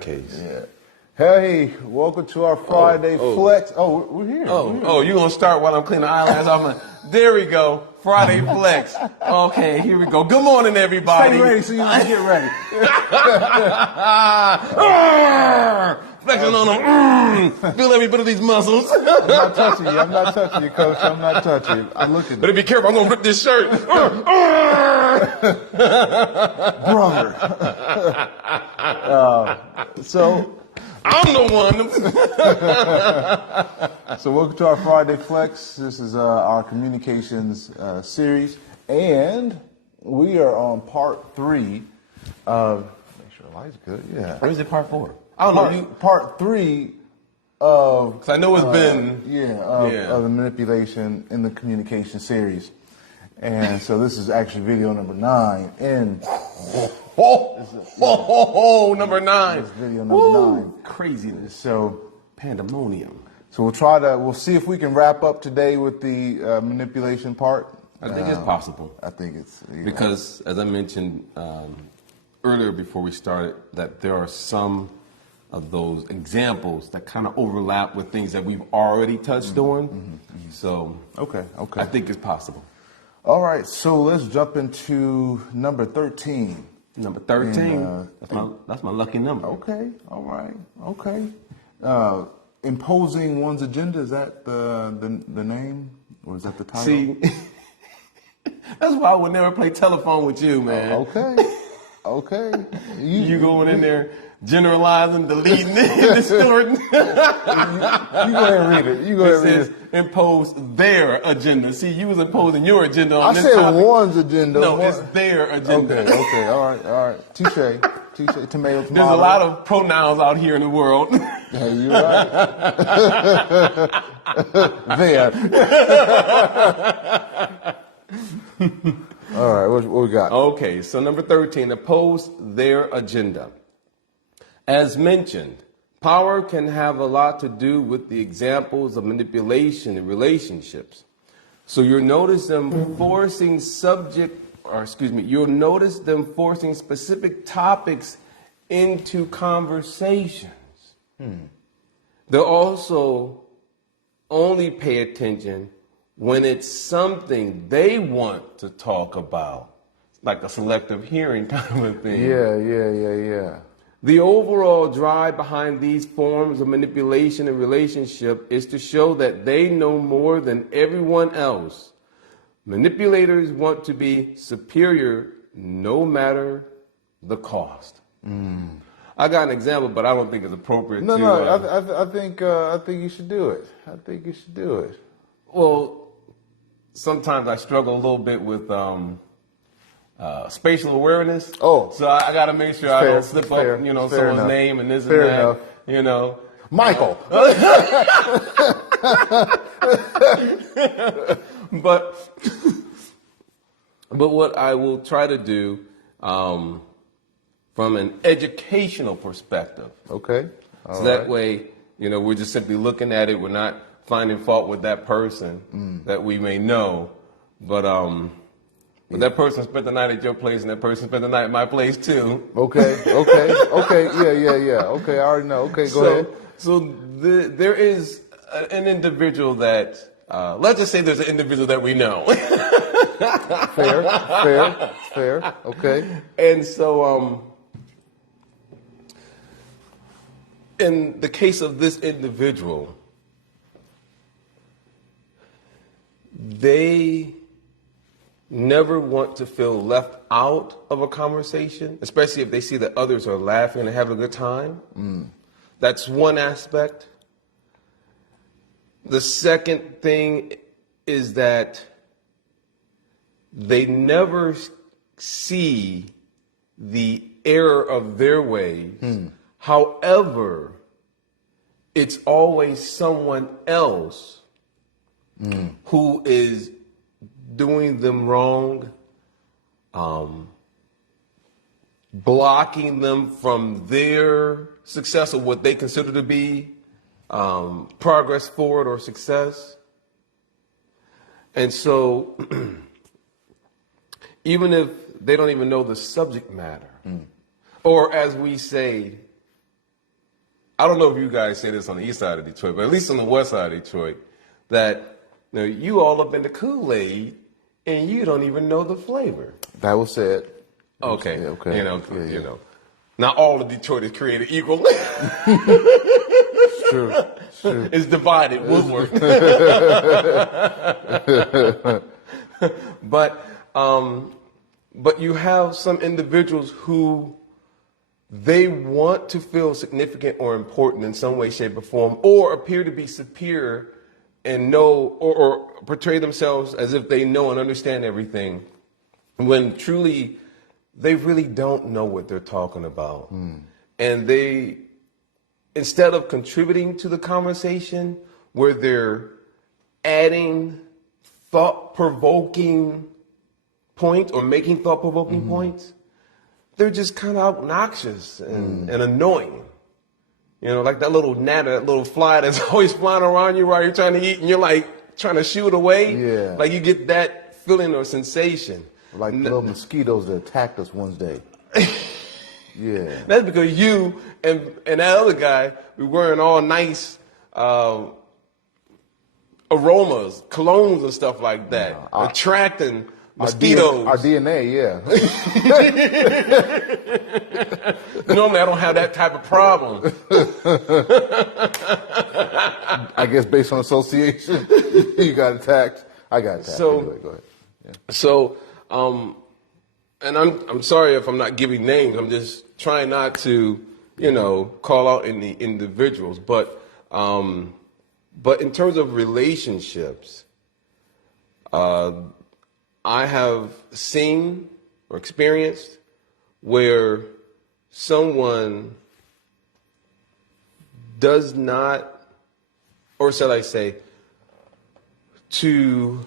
Case. Yeah. Hey, welcome to our Friday Flex. Oh, we're here. You gonna start while I'm cleaning the eyelash off? There we go. Friday Flex. Okay, here we go. Good morning, everybody. Stay ready so you can get ready. Flexing on them. Feel every bit of these muscles. I'm not touching you. I'm not touching you, Coach. I'm not touching you. I'm looking. Better be careful. I'm gonna rip this shirt. Brother. So I'm the one. So welcome to our Friday Flex. This is our communications series, and we are on part 3 of. Make sure the light's good. Yeah. Or is it part 4? I don't know. Part 3 of. Because I know it's been. Of the manipulation in the communication series, and so this is actually video number 9 in. Number 9. This is video number 9. Craziness. So Pandemonium. So we'll see if we can wrap up today with the manipulation part. I think it's possible. I think it's because, as I mentioned earlier before we started, that there are some of those examples that kind of overlap with things that we've already touched on. So okay, I think it's possible. All right, so let's jump into number 13. Number 13. That's my lucky number. Okay, all right, okay. Imposing one's agenda, is that the name, or is that the title? See, that's why I would never play telephone with you, man. Okay. You going in there generalizing, deleting, distorting. You go ahead and read it. You go ahead and read it. Impose their agenda. See, you was imposing your agenda on this topic. I said one's agenda. No, it's their agenda. Okay, all right. Touche, tomato. There's a lot of pronouns out here in the world. Yeah, you're right. There. All right, what we got? Okay, so number 13, oppose their agenda. As mentioned, power can have a lot to do with the examples of manipulation in relationships. So you'll notice them forcing you'll notice them forcing specific topics into conversations. They'll also only pay attention when it's something they want to talk about, like a selective hearing kind of thing. Yeah. The overall drive behind these forms of manipulation in relationship is to show that they know more than everyone else. Manipulators want to be superior no matter the cost. I got an example, but I don't think it's appropriate. I think you should do it. Well, sometimes I struggle a little bit with spatial awareness. So I got to make sure I don't slip up, someone's name and this and that. Enough. Michael. But what I will try to do from an educational perspective. Okay. So that way, we're just simply looking at it. We're not finding fault with that person that we may know, but that person spent the night at your place and that person spent the night at my place too. Okay. Yeah. Okay, I already know. Okay, go ahead. So there is an individual that, let's just say there's an individual that we know. Fair. Okay. And so, in the case of this individual, they never want to feel left out of a conversation, especially if they see that others are laughing and having a good time. That's one aspect. The second thing is that they never see the error of their ways. However, it's always someone else who is doing them wrong, blocking them from their success or what they consider to be progress forward or success. And so even if they don't even know the subject matter, or as we say I don't know if you guys say this on the east side of Detroit, but at least on the west side of Detroit, that you all up in the Kool-Aid and you don't even know the flavor. That was said. Okay. Yeah, okay. You know. Not all of Detroit is created equally. True. It's divided woodwork. But you have some individuals who they want to feel significant or important in some way, shape, or form, or appear to be superior and know or portray themselves as if they know and understand everything, when truly they really don't know what they're talking about. And they, instead of contributing to the conversation where they're adding thought-provoking points or making thought-provoking points, they're just kind of obnoxious and annoying. You know, like that little gnat, that little fly that's always flying around you while you're trying to eat and you're like trying to shoo it away. Yeah. Like you get that feeling or sensation. Like little mosquitoes that attacked us one day. Yeah. That's because you and that other guy were wearing all nice aromas, colognes and stuff like that, attracting mosquitoes. Our DNA, yeah. Normally, I don't have that type of problem. I guess based on association, you got attacked. I got attacked. So, anyway, go ahead. Yeah. So, and I'm sorry if I'm not giving names. I'm just trying not to, call out any individuals. But in terms of relationships, I have seen or experienced where someone does not, or shall I say, to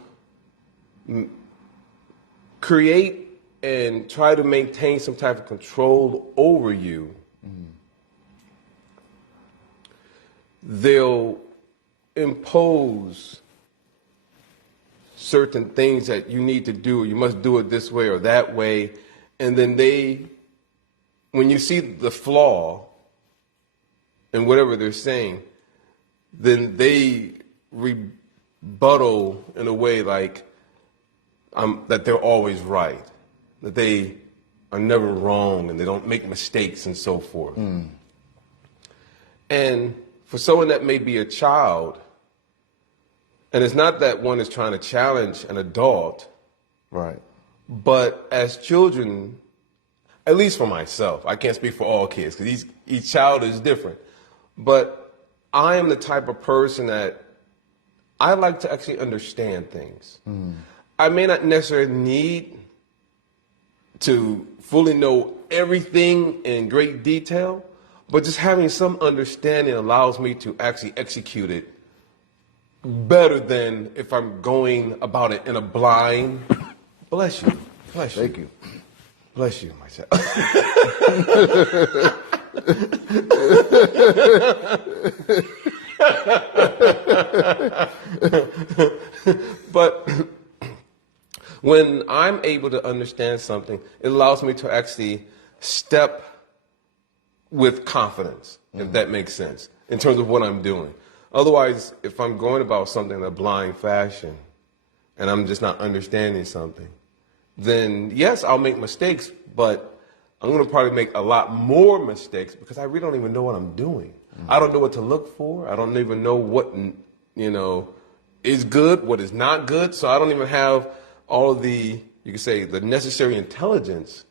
create and try to maintain some type of control over you, they'll impose certain things that you need to do, or you must do it this way or that way. And then when you see the flaw in whatever they're saying, then they rebuttal in a way like that they're always right, that they are never wrong and they don't make mistakes and so forth. And for someone that may be a child, and it's not that one is trying to challenge an adult, Right. but as children, at least for myself, I can't speak for all kids because each child is different, but I am the type of person that I like to actually understand things. I may not necessarily need to fully know everything in great detail, but just having some understanding allows me to actually execute it better than if I'm going about it in a blind. Bless you. Bless you. Thank you. Bless you, myself. But when I'm able to understand something, it allows me to actually step with confidence, if that makes sense, in terms of what I'm doing. Otherwise, if I'm going about something in a blind fashion and I'm just not understanding something, then yes, I'll make mistakes, but I'm going to probably make a lot more mistakes because I really don't even know what I'm doing. I don't know what to look for. I don't even know what, is good, what is not good. So I don't even have all of the, you could say, the necessary intelligence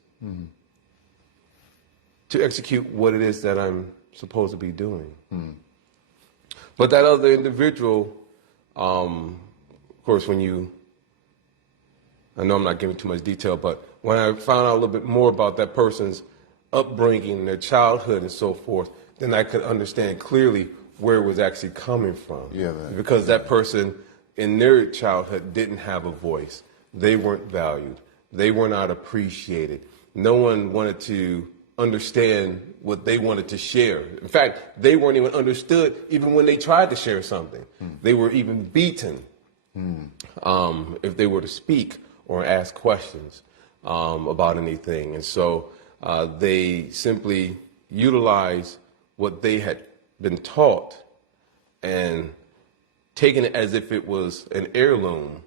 to execute what it is that I'm supposed to be doing. But that other individual, of course, I know I'm not giving too much detail, but when I found out a little bit more about that person's upbringing, their childhood and so forth, then I could understand clearly where it was actually coming from. Yeah, man. Because that person in their childhood didn't have a voice. They weren't valued. They were not appreciated. No one wanted to understand what they wanted to share. In fact, they weren't even understood even when they tried to share something. They were even beaten if they were to speak or ask questions about anything. And so they simply utilized what they had been taught and taken it as if it was an heirloom,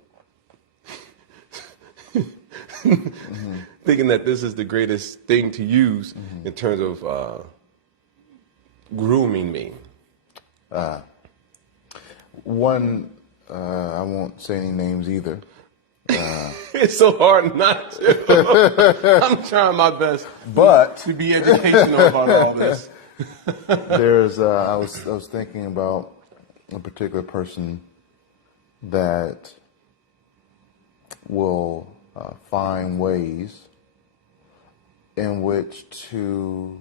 thinking that this is the greatest thing to use in terms of grooming me. One, I won't say any names either. It's so hard not to. I'm trying my best, But to be educational about all this. I was thinking about a particular person that will find ways in which to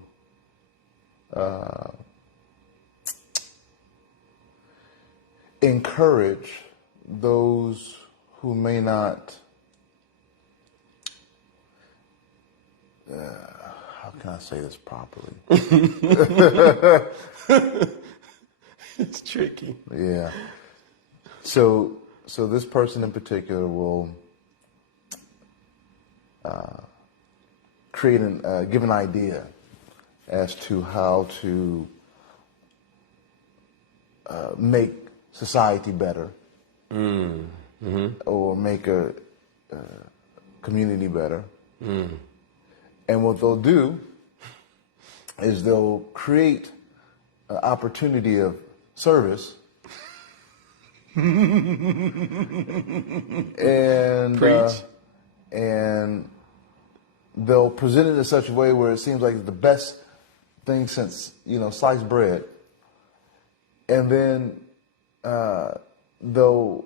encourage those who may not, how can I say this properly? It's tricky. Yeah. So this person in particular will give an idea as to how to make society better, or make a community better. And what they'll do is they'll create an opportunity of service. And Preach. And they'll present it in such a way where it seems like the best thing since sliced bread. And then they'll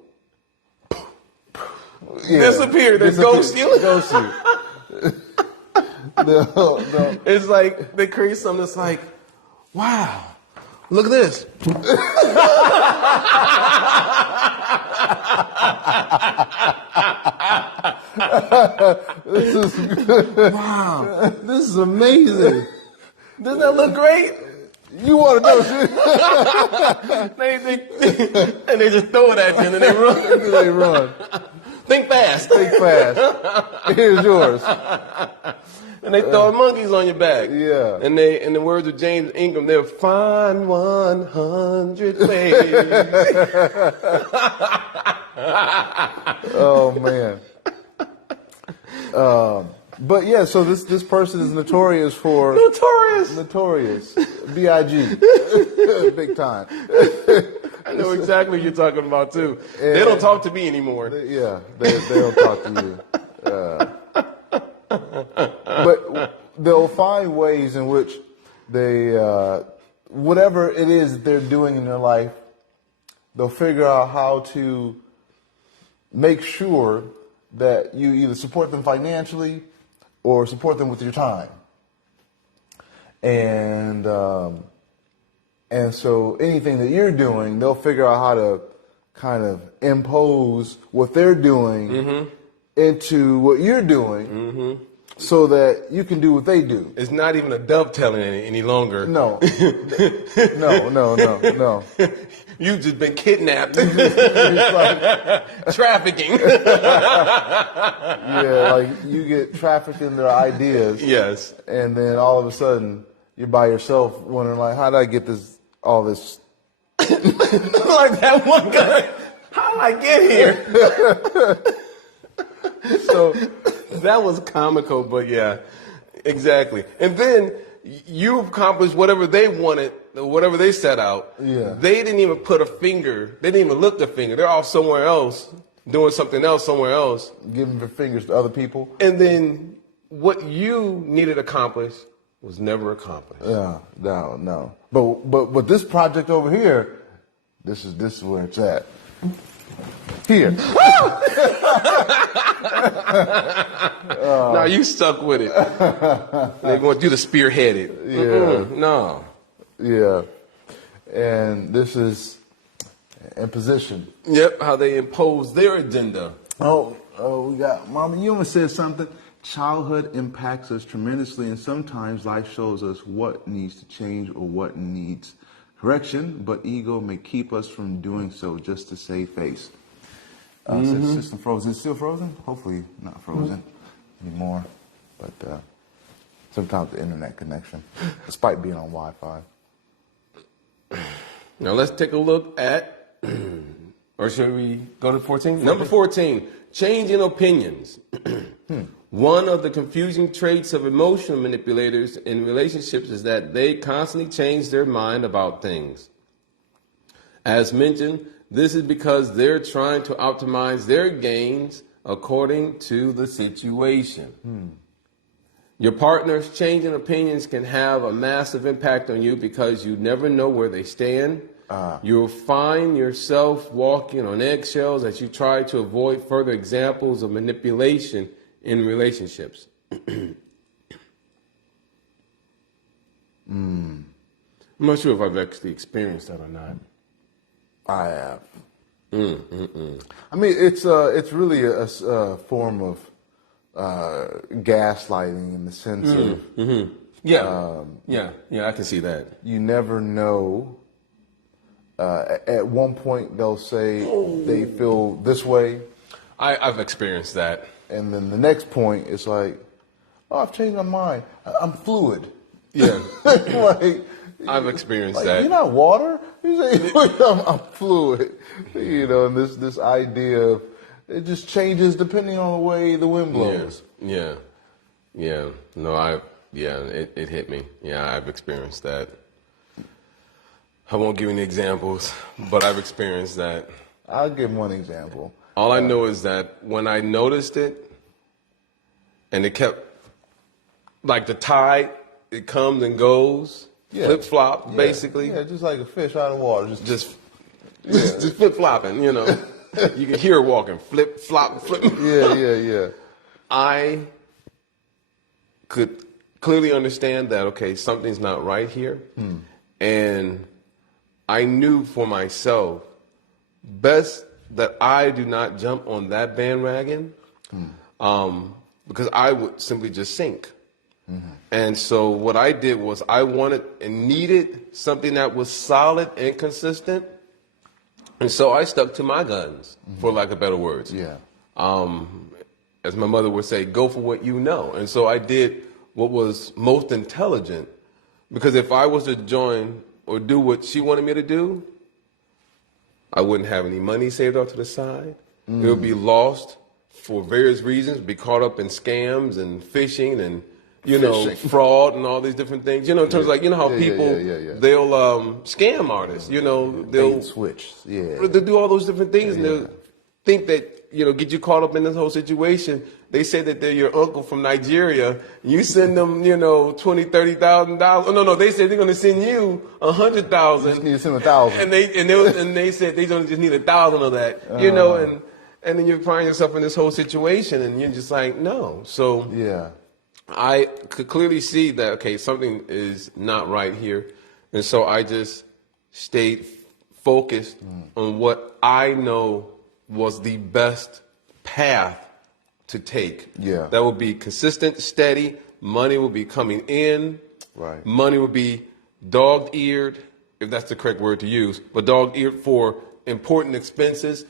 disappear. They ghost you. Ghost you. they'll, It's like they create something that's like, wow, look at this. Wow, this is amazing. Doesn't that look great? You want to know? And they just throw it at you and then they run. They run. Think fast. Think fast. Here's yours. And they throw monkeys on your back. Yeah. And they, in the words of James Ingram, they'll find 100 ways. Oh man. But yeah, so this person is notorious for notorious, B.I.G. Big time. I know exactly what you're talking about too. And they don't talk to me anymore. They don't talk to you. But they'll find ways in which they, whatever it is that they're doing in their life, they'll figure out how to make sure that you either support them financially or support them with your time. And so anything that you're doing, they'll figure out how to kind of impose what they're doing into what you're doing so that you can do what they do. It's not even a dovetailing any longer. No. No. You've just been kidnapped. Trafficking. Yeah, like you get trafficked in their ideas. Yes. And then all of a sudden you're by yourself wondering like, how did I get all this? Like that one guy. How did I get here? So that was comical, but yeah, exactly. And then you accomplished whatever they wanted, whatever they set out. Yeah. They didn't even put a finger. They didn't even lift their finger. They're off somewhere else, doing something else somewhere else. Giving their fingers to other people. And then what you needed accomplished was never accomplished. Yeah, no. But this project over here, this is where it's at. Here. No, you stuck with it. They want you to spearhead it. Yeah. No. Yeah. And this is imposition. Yep, how they impose their agenda. Oh, we got Mama. You almost said something. Childhood impacts us tremendously, and sometimes life shows us what needs to change or what needs correction, but ego may keep us from doing so just to save face. System frozen. Is it still frozen? Hopefully not frozen anymore. But sometimes the internet connection, despite being on Wi-Fi. Now let's take a look at, or should we go to 14? Number 14, change in opinions. One of the confusing traits of emotional manipulators in relationships is that they constantly change their mind about things. As mentioned, this is because they're trying to optimize their gains according to the situation. Your partner's changing opinions can have a massive impact on you because you never know where they stand. You'll find yourself walking on eggshells as you try to avoid further examples of manipulation in relationships. I'm not sure if I've actually experienced that or not. I have. I mean, it's really a form of gaslighting in the sense of Yeah, I can see that. you never know. At one point, they'll say they feel this way, I've experienced that. and then the next point, it's like, oh, I've changed my mind. I'm fluid. Yeah, Like, I've experienced like, that. you're not water. You say I'm fluid. You know, and this idea of it just changes depending on the way the wind blows. Yeah. No, it hit me. Yeah, I've experienced that. I won't give any examples, but I've experienced that. I'll give one example. All I know is that when I noticed it, and it kept, like the tide, it comes and goes, flip-flop, basically. Yeah, just like a fish out of water. Just flip-flopping, you know. You can hear it walking, flip-flop, flip. Yeah. I could clearly understand that, okay, something's not right here. And I knew for myself, best that I do not jump on that bandwagon because I would simply just sink. And so what I did was I wanted and needed something that was solid and consistent. And so I stuck to my guns, for lack of better words. Yeah. As my mother would say, go for what you know. And so I did what was most intelligent, because if I was to join or do what she wanted me to do, I wouldn't have any money saved off to the side. It would be lost for various reasons, be caught up in scams and phishing and, fraud and all these different things. You know, in terms of like, you know how people, they'll scam artists, you know, they'll switch. They'll do all those different things and they'll think that, get you caught up in this whole situation. They say that they're your uncle from Nigeria. You send them, $20,000, $30,000. No, they said they're going to send you $100,000. You just need to send 1,000. And they said they don't just need 1,000 of that, and then you find yourself in this whole situation and you're just like, no. So I could clearly see that, okay, something is not right here. And so I just stayed focused on what I know was the best path to take. Yeah. That would be consistent, steady. Money will be coming in. Right. Money will be dog-eared, if that's the correct word to use, but dog-eared for important expenses,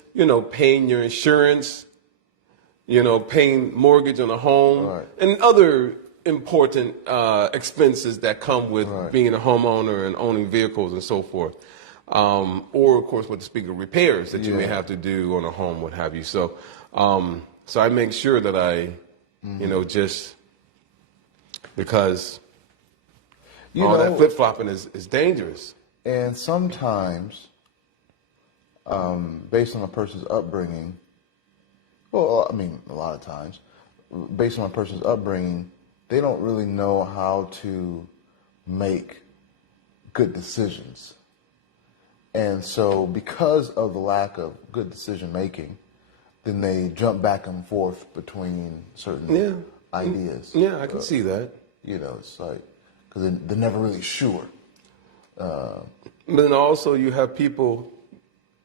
paying your insurance, paying mortgage on a home, and other important expenses that come with being a homeowner and owning vehicles and so forth. Or, of course, with the speaker repairs that you may have to do on a home, what have you. So I make sure that I, just because that flip-flopping is dangerous. And sometimes, based on a person's upbringing, a lot of times, based on a person's upbringing, they don't really know how to make good decisions. And so because of the lack of good decision making, then they jump back and forth between certain ideas. Yeah, I can see that. It's like, because they're never really sure. But then also you have people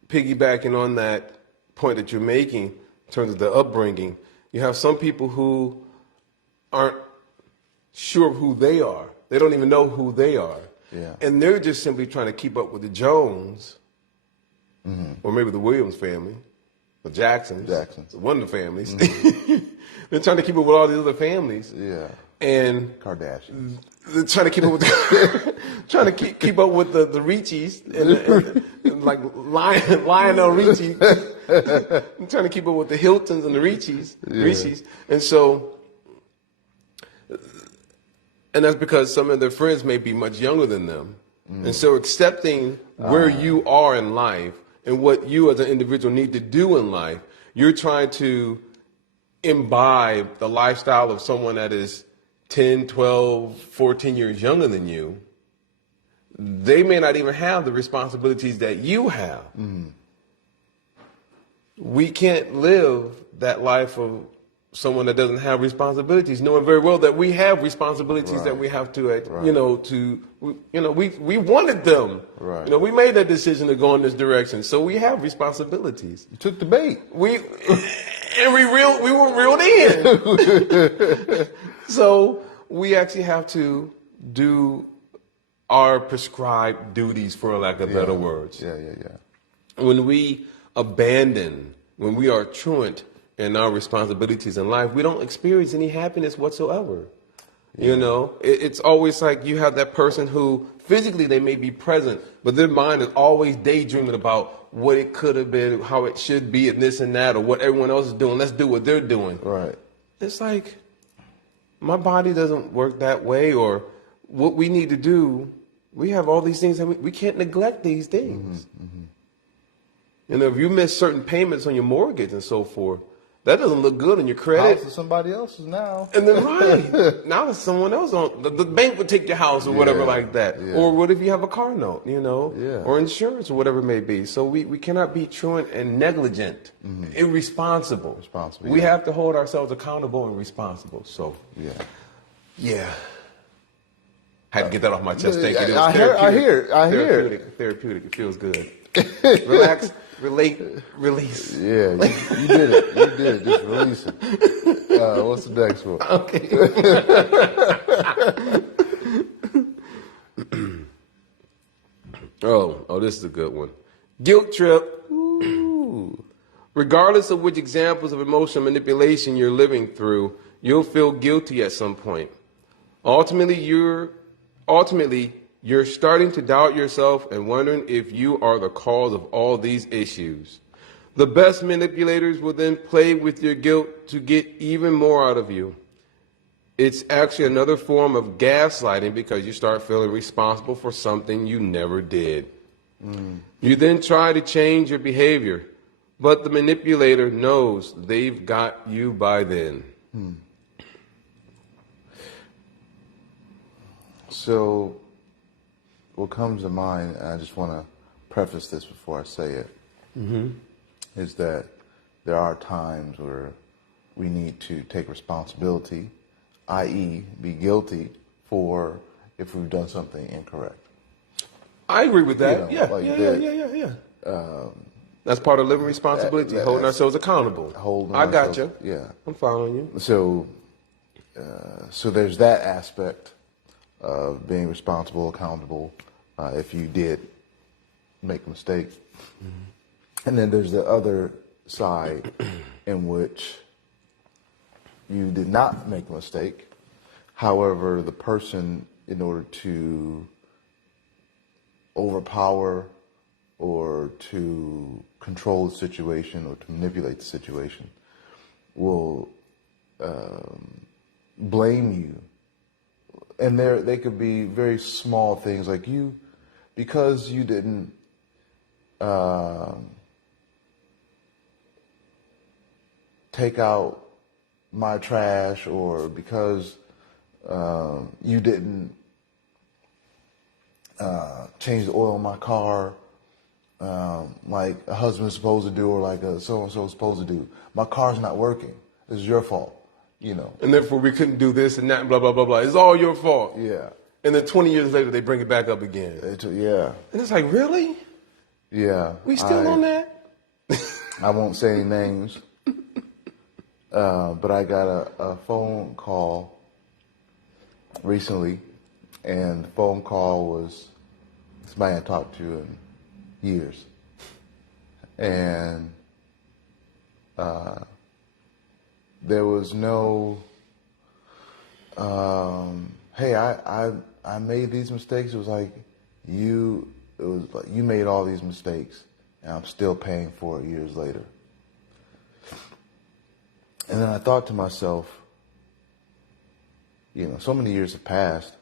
piggybacking on that point that you're making in terms of the upbringing. You have some people who aren't sure of who they are. They don't even know who they are. Yeah. And they're just simply trying to keep up with the Jones, or maybe the Williams family, the Jacksons, one of the families. They're trying to keep up with all these other families. Yeah. And Kardashians. trying to keep up with trying to keep up with the Richies and like Lionel Richie. I'm trying to keep up with the Hiltons and the Richies, and so. And that's because some of their friends may be much younger than them. And so accepting where you are in life and what you as an individual need to do in life, you're trying to imbibe the lifestyle of someone that is 10, 12, 14 years younger than you. They may not even have the responsibilities that you have. We can't live that life of someone that doesn't have responsibilities, knowing very well that we have responsibilities that we have to, we wanted them. Right. You know, we made that decision to go in this direction, so we have responsibilities. You took the bait. We were reeled in. So we actually have to do our prescribed duties, for lack of better words. Yeah. When we abandon, when we are truant in our responsibilities in life, we don't experience any happiness whatsoever. You know, it's always like you have that person who physically they may be present, but their mind is always daydreaming about what it could have been, how it should be, and this and that, or what everyone else is doing. Let's do what they're doing. Right. It's like, my body doesn't work that way, or what we need to do, we have all these things that we can't neglect these things. You know, if you miss certain payments on your mortgage and so forth, that doesn't look good on your credit. House is somebody else's now. And then now it's someone else on the bank would take your house or whatever like that. Or what if you have a car note, you know, or insurance or whatever it may be. So we cannot be truant and negligent, irresponsible. We have to hold ourselves accountable and responsible. So had to get that off my chest. Thank you. I hear. Therapeutic. It feels good. Relax. Relate, release. Yeah, you did it. You did it. Just release it. What's the next one? Okay. oh, this is a good one. Guilt trip. Ooh. Regardless of which examples of emotional manipulation you're living through, you'll feel guilty at some point. Ultimately, you're starting to doubt yourself and wondering if you are the cause of all these issues. The best manipulators will then play with your guilt to get even more out of you. It's actually another form of gaslighting because you start feeling responsible for something you never did. You then try to change your behavior, but the manipulator knows they've got you by then. So, what comes to mind, and I just want to preface this before I say it, is that there are times where we need to take responsibility, i.e. be guilty for if we've done something incorrect. I agree with that. You know, Yeah. That's part of living responsibility, holding ourselves accountable. I got you. Yeah. I'm following you. So there's that aspect of being responsible, accountable, if you did make a mistake. And then there's the other side in which you did not make a mistake. However, the person, in order to overpower or to control the situation or to manipulate the situation, will blame you. And they could be very small things like because you didn't take out my trash, or because you didn't change the oil in my car, like a husband's supposed to do, or like a so-and-so is supposed to do. My car's not working. It's your fault, you know. And therefore we couldn't do this and that and blah, blah, blah, blah. It's all your fault. Yeah. And then 20 years later, they bring it back up again. Yeah. And it's like, really? Yeah. We still on that? I won't say any names, but I got a phone call recently, and the phone call was somebody I talked to in years. And there was no hey, I made these mistakes. It was like you made all these mistakes, and I'm still paying for it years later. And then I thought to myself, so many years have passed,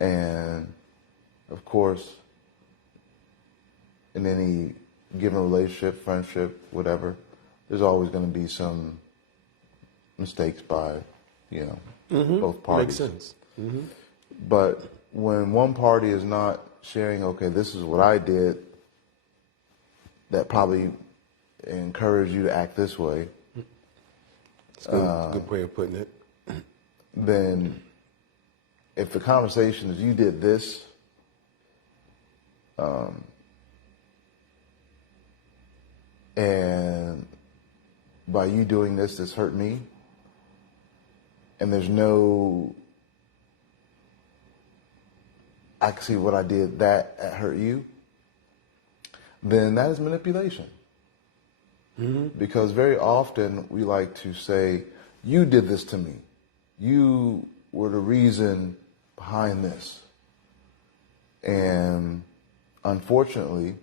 and of course, in any given relationship, friendship, whatever, there's always going to be some mistakes by, both parties. Makes sense. Mm-hmm. But when one party is not sharing, okay, this is what I did that probably encouraged you to act this way. It's a good way of putting it. Then if the conversation is you did this, and by you doing this hurt me, and there's no, I can see what I did that hurt you, then that is manipulation. Mm-hmm. Because very often we like to say, you did this to me. You were the reason behind this. And unfortunately,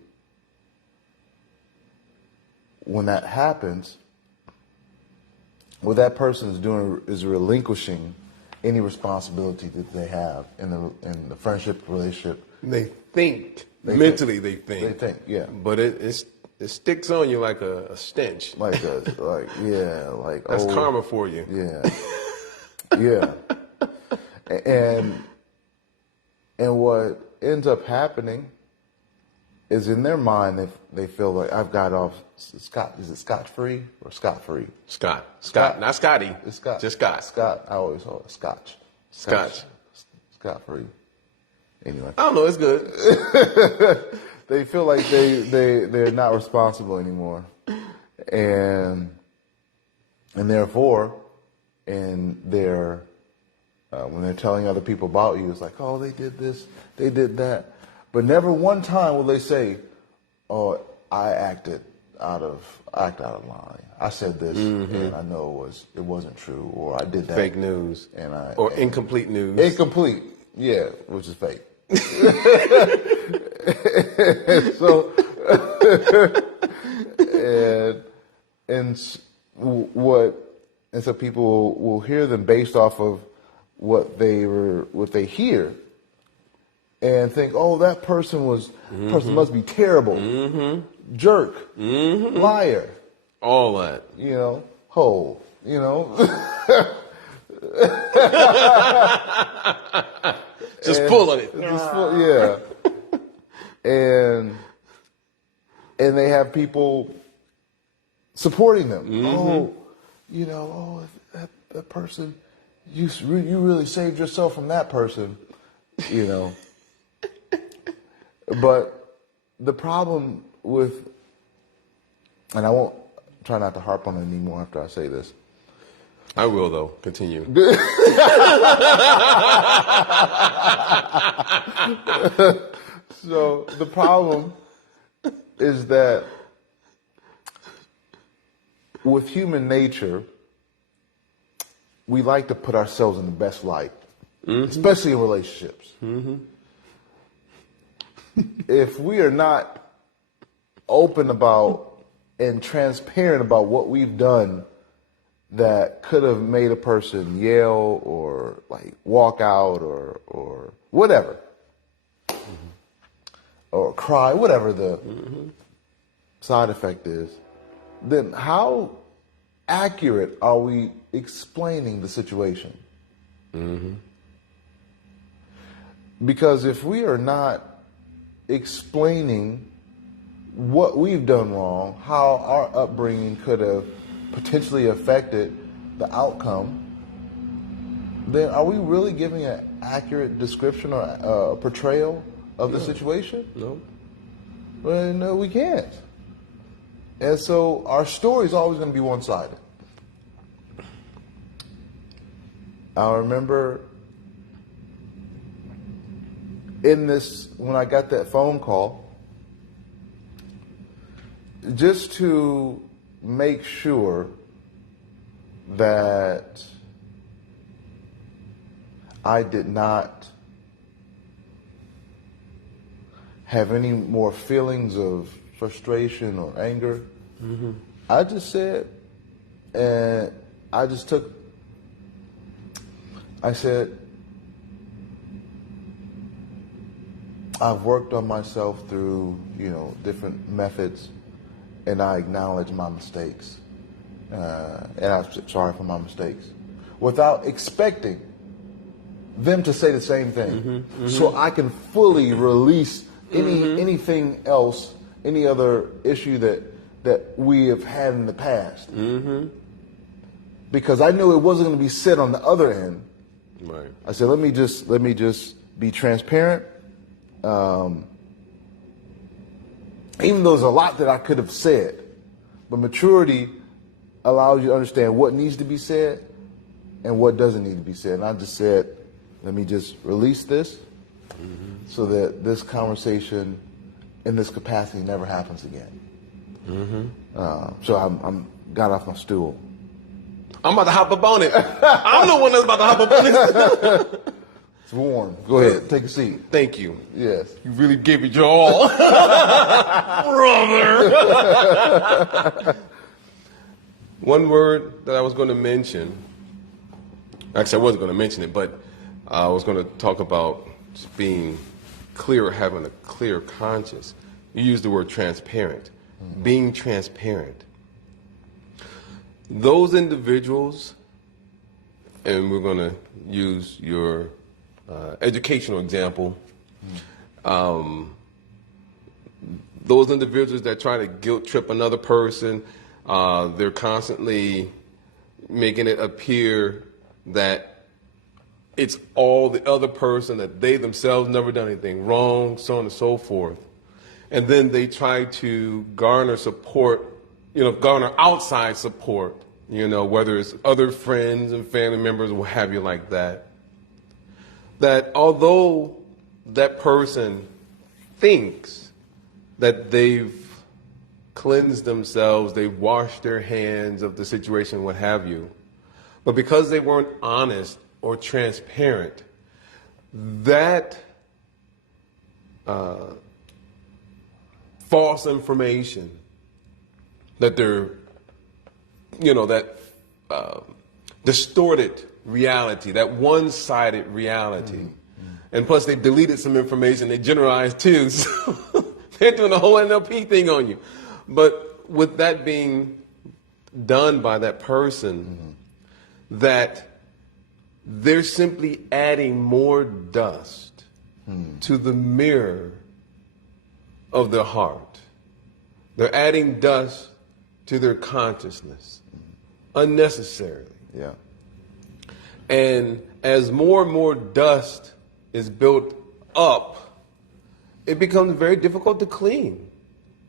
when that happens, what that person is doing is relinquishing any responsibility that they have in the friendship, relationship. They think. Mentally they think. They think, yeah. But it sticks on you like a stench. That's karma for you. Yeah. Yeah. And what ends up happening is in their mind they feel like I've got off scot-free or scot-free? Scott. Not Scotty. It's Scott. Just Scott. Scott. I always call it Scotch. Scot-free. Anyway. I don't know, it's good. They feel like they're not responsible anymore. And therefore, when they're telling other people about you, it's like, oh, they did this, they did that. But never one time will they say, oh, I acted out of line. I said this, and I know it wasn't true, or I did that. Fake news. Or incomplete news. Incomplete, yeah, which is fake. So, and so people will hear them based off of what they hear, and think, oh, that person must be terrible, jerk, liar, all that, hoe, just full of it, yeah, and they have people supporting them. Oh, that person, you really saved yourself from that person, But the problem with, and I won't try not to harp on it anymore after I say this. I will, though. Continue. So the problem is that with human nature, we like to put ourselves in the best light, especially in relationships. If we are not open about and transparent about what we've done that could have made a person yell or walk out or whatever, or cry, whatever the side effect is, then how accurate are we explaining the situation? Because if we are not explaining what we've done wrong, how our upbringing could have potentially affected the outcome, then are we really giving an accurate description or portrayal of the situation? No. Well, no, we can't. And so our story is always going to be one-sided. I remember when I got that phone call, just to make sure that I did not have any more feelings of frustration or anger. I just said, and I just took, I said, I've worked on myself through, different methods, and I acknowledge my mistakes. And I'm sorry for my mistakes, without expecting them to say the same thing. So I can fully release anything else, any other issue that we have had in the past. Because I knew it wasn't going to be said on the other end. Right. I said, let me just be transparent. Even though there's a lot that I could have said, but maturity allows you to understand what needs to be said and what doesn't need to be said. And I just said, let me just release this so that this conversation in this capacity never happens again. So I'm got off my stool. I'm about to hop up on it. I'm the one that's about to hop up on it. It's warm. Go ahead, take a seat. Thank you. Yes. You really gave it your all. Brother. One word that I was going to mention, actually I wasn't going to mention it, but I was going to talk about just being clear, having a clear conscience. You used the word transparent. Being transparent. Those individuals, and we're going to use your educational example, those individuals that try to guilt trip another person, they're constantly making it appear that it's all the other person, that they themselves never done anything wrong, so on and so forth. And then they try to garner support, garner outside support, whether it's other friends and family members or what have you like that. That although that person thinks that they've cleansed themselves, they've washed their hands of the situation, what have you, but because they weren't honest or transparent, that false information that they're, that distorted reality, that one-sided reality. And plus they deleted some information, they generalized too, so they're doing the whole NLP thing on you. But with that being done by that person, that they're simply adding more dust to the mirror of their heart. They're adding dust to their consciousness unnecessarily. Yeah. And as more and more dust is built up, it becomes very difficult to clean.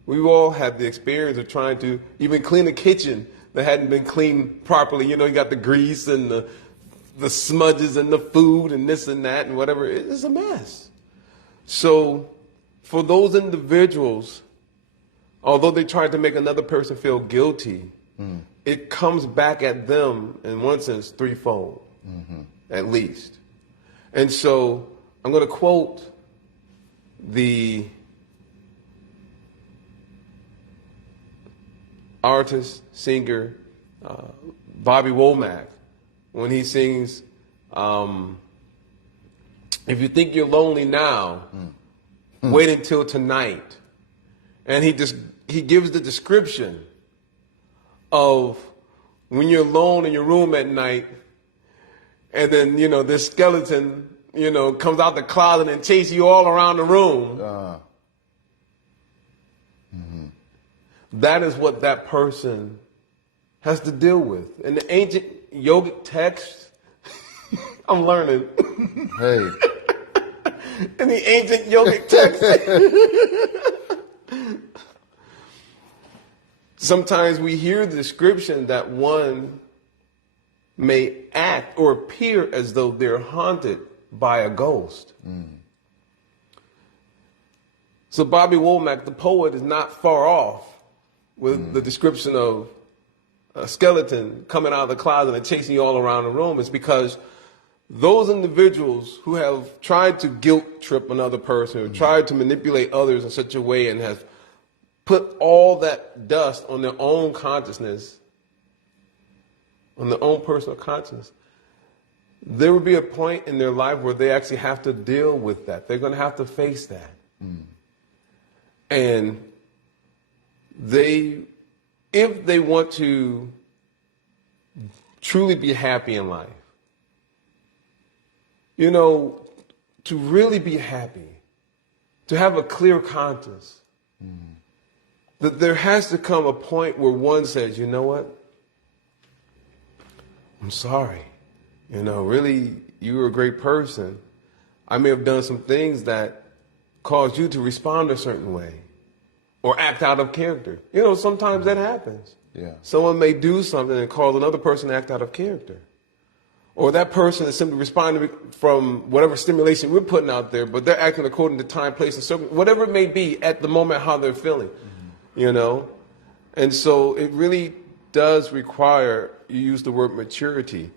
We've all had the experience of trying to even clean a kitchen that hadn't been cleaned properly. You got the grease and the smudges and the food and this and that and whatever. It's a mess. So for those individuals, although they tried to make another person feel guilty, it comes back at them, in one sense, threefold, at least. And so I'm going to quote the artist, singer, Bobby Womack, when he sings, if you think you're lonely now, wait until tonight. And he gives the description of when you're alone in your room at night, and then, this skeleton, comes out the closet and chases you all around the room. That is what that person has to deal with. In the ancient yogic texts, I'm learning. Hey. In the ancient yogic texts, sometimes we hear the description that one may act or appear as though they're haunted by a ghost. So Bobby Womack, the poet, is not far off with the description of a skeleton coming out of the closet and chasing you all around the room. It's because those individuals who have tried to guilt trip another person, or tried to manipulate others in such a way and have put all that dust on their own consciousness, on their own personal consciousness, there will be a point in their life where they actually have to deal with that. They're going to have to face that. And if they want to truly be happy in life, you know, to really be happy, to have a clear conscience, that there has to come a point where one says, you know what? I'm sorry. You know, really, you were a great person. I may have done some things that caused you to respond a certain way or act out of character. You know, sometimes that happens. Yeah. Someone may do something and cause another person to act out of character. Or that person is simply responding from whatever stimulation we're putting out there, but they're acting according to time, place, and circumstance, whatever it may be at the moment, how they're feeling, you know? And so it really does require, you use the word maturity.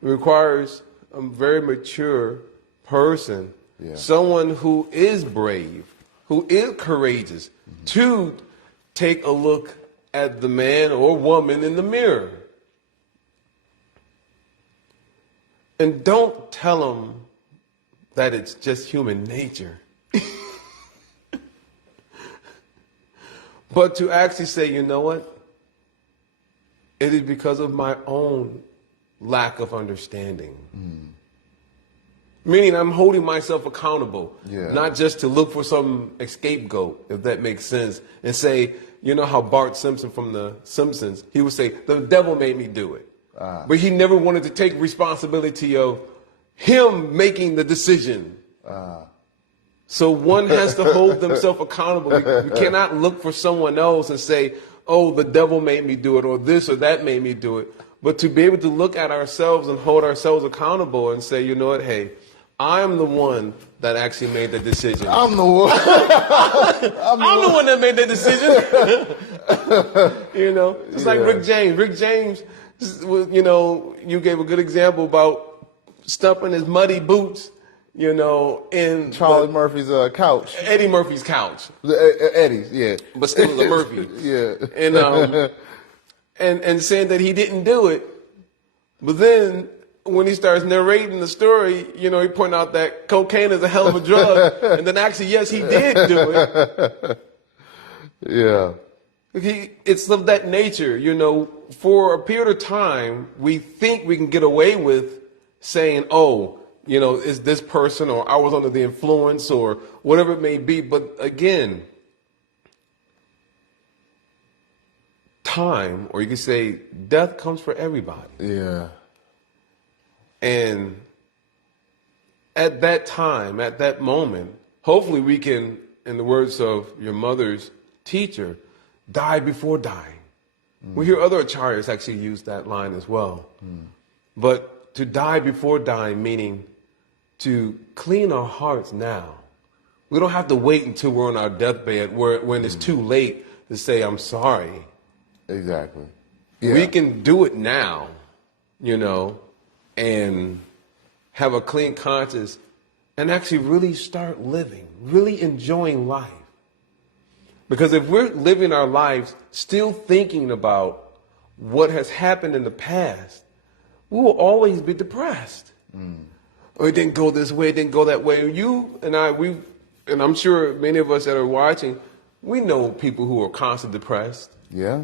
It requires a very mature person, someone who is brave, who is courageous, to take a look at the man or woman in the mirror. And don't tell them that it's just human nature. But to actually say, you know what? It is because of my own lack of understanding. Meaning I'm holding myself accountable, not just to look for some scapegoat, if that makes sense, and say, you know how Bart Simpson from The Simpsons, he would say, the devil made me do it. But he never wanted to take responsibility of him making the decision. So one has to hold themselves accountable. You cannot look for someone else and say, oh, the devil made me do it, or this or that made me do it. But to be able to look at ourselves and hold ourselves accountable and say, you know what, hey, I'm the one that actually made the decision. I'm the one. I'm the one that made the decision. You know, it's like Rick James. Rick James, you know, you gave a good example about stuffing his muddy boots, you know, in Charlie Murphy's couch. Eddie Murphy's couch. Eddie's, yeah. But still it was a Murphy. Yeah. And saying that he didn't do it. But then when he starts narrating the story, you know, he pointed out that cocaine is a hell of a drug. And then actually, yes, he did do it. Yeah. It's of that nature, you know. For a period of time, we think we can get away with saying, oh, you know, is this person, or I was under the influence, or whatever it may be. But again, time, or you could say death, comes for everybody. Yeah. And at that time, at that moment, hopefully we can, in the words of your mother's teacher, die before dying. We hear other acharyas actually use that line as well. But to die before dying, meaning to clean our hearts now. We don't have to wait until we're on our deathbed when it's too late to say, I'm sorry. Exactly. Yeah. We can do it now, you know, and have a clean conscience and actually really start living, really enjoying life. Because if we're living our lives still thinking about what has happened in the past, we will always be depressed. Or it didn't go this way, it didn't go that way. You and I, and I'm sure many of us that are watching, we know people who are constantly depressed. Yeah.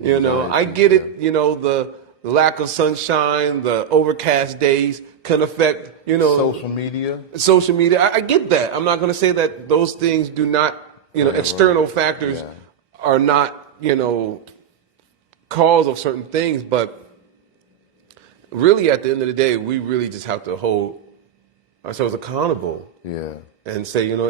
You know, I get it, you know, the lack of sunshine, the overcast days can affect, you know. Social media. I get that. I'm not going to say that those things do not, you know, external factors are not, you know, cause of certain things. But really, at the end of the day, we really just have to hold ourselves accountable. Yeah. And say, you know,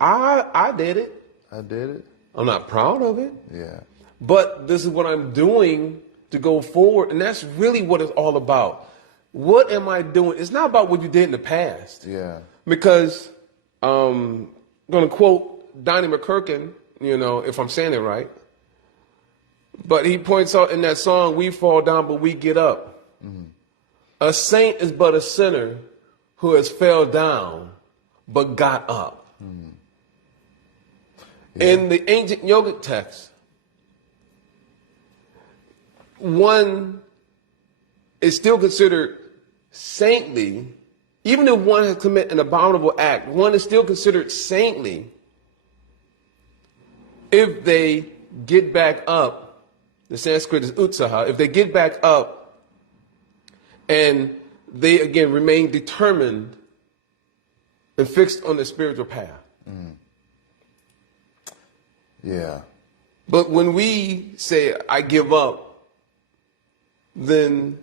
I did it. I did it. I'm not proud of it. Yeah. But this is what I'm doing to go forward. And that's really what it's all about. What am I doing? It's not about what you did in the past. Yeah. Because I'm going to quote Donnie McClurkin, you know, if I'm saying it right. But he points out in that song, we fall down, but we get up. A saint is but a sinner who has fell down but got up. Yeah. In the ancient yogic text, one is still considered saintly, even if one has committed an abominable act, one is still considered saintly if they get back up. The Sanskrit is utsaha. If they get back up and they again remain determined and fixed on the spiritual path. Yeah. But when we say, I give up, then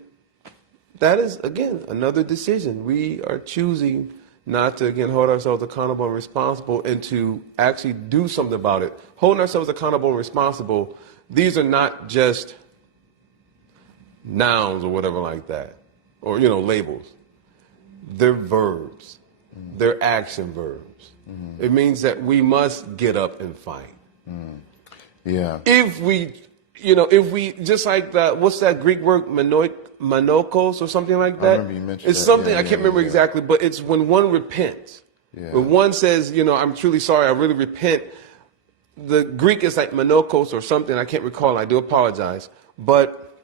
that is, again, another decision. We are choosing not to, again, hold ourselves accountable and responsible and to actually do something about it. Holding ourselves accountable and responsible, these are not just nouns or whatever like that, or, labels. They're verbs. They're action verbs. It means that we must get up and fight. Yeah. If we, just like that, what's that Greek word, manokos or something like that? I remember you mentioned it's that. something, Yeah, I can't remember exactly, but it's when one repents. Yeah. When one says, I'm truly sorry, I really repent. The Greek is like manokos or something, I can't recall, I do apologize. But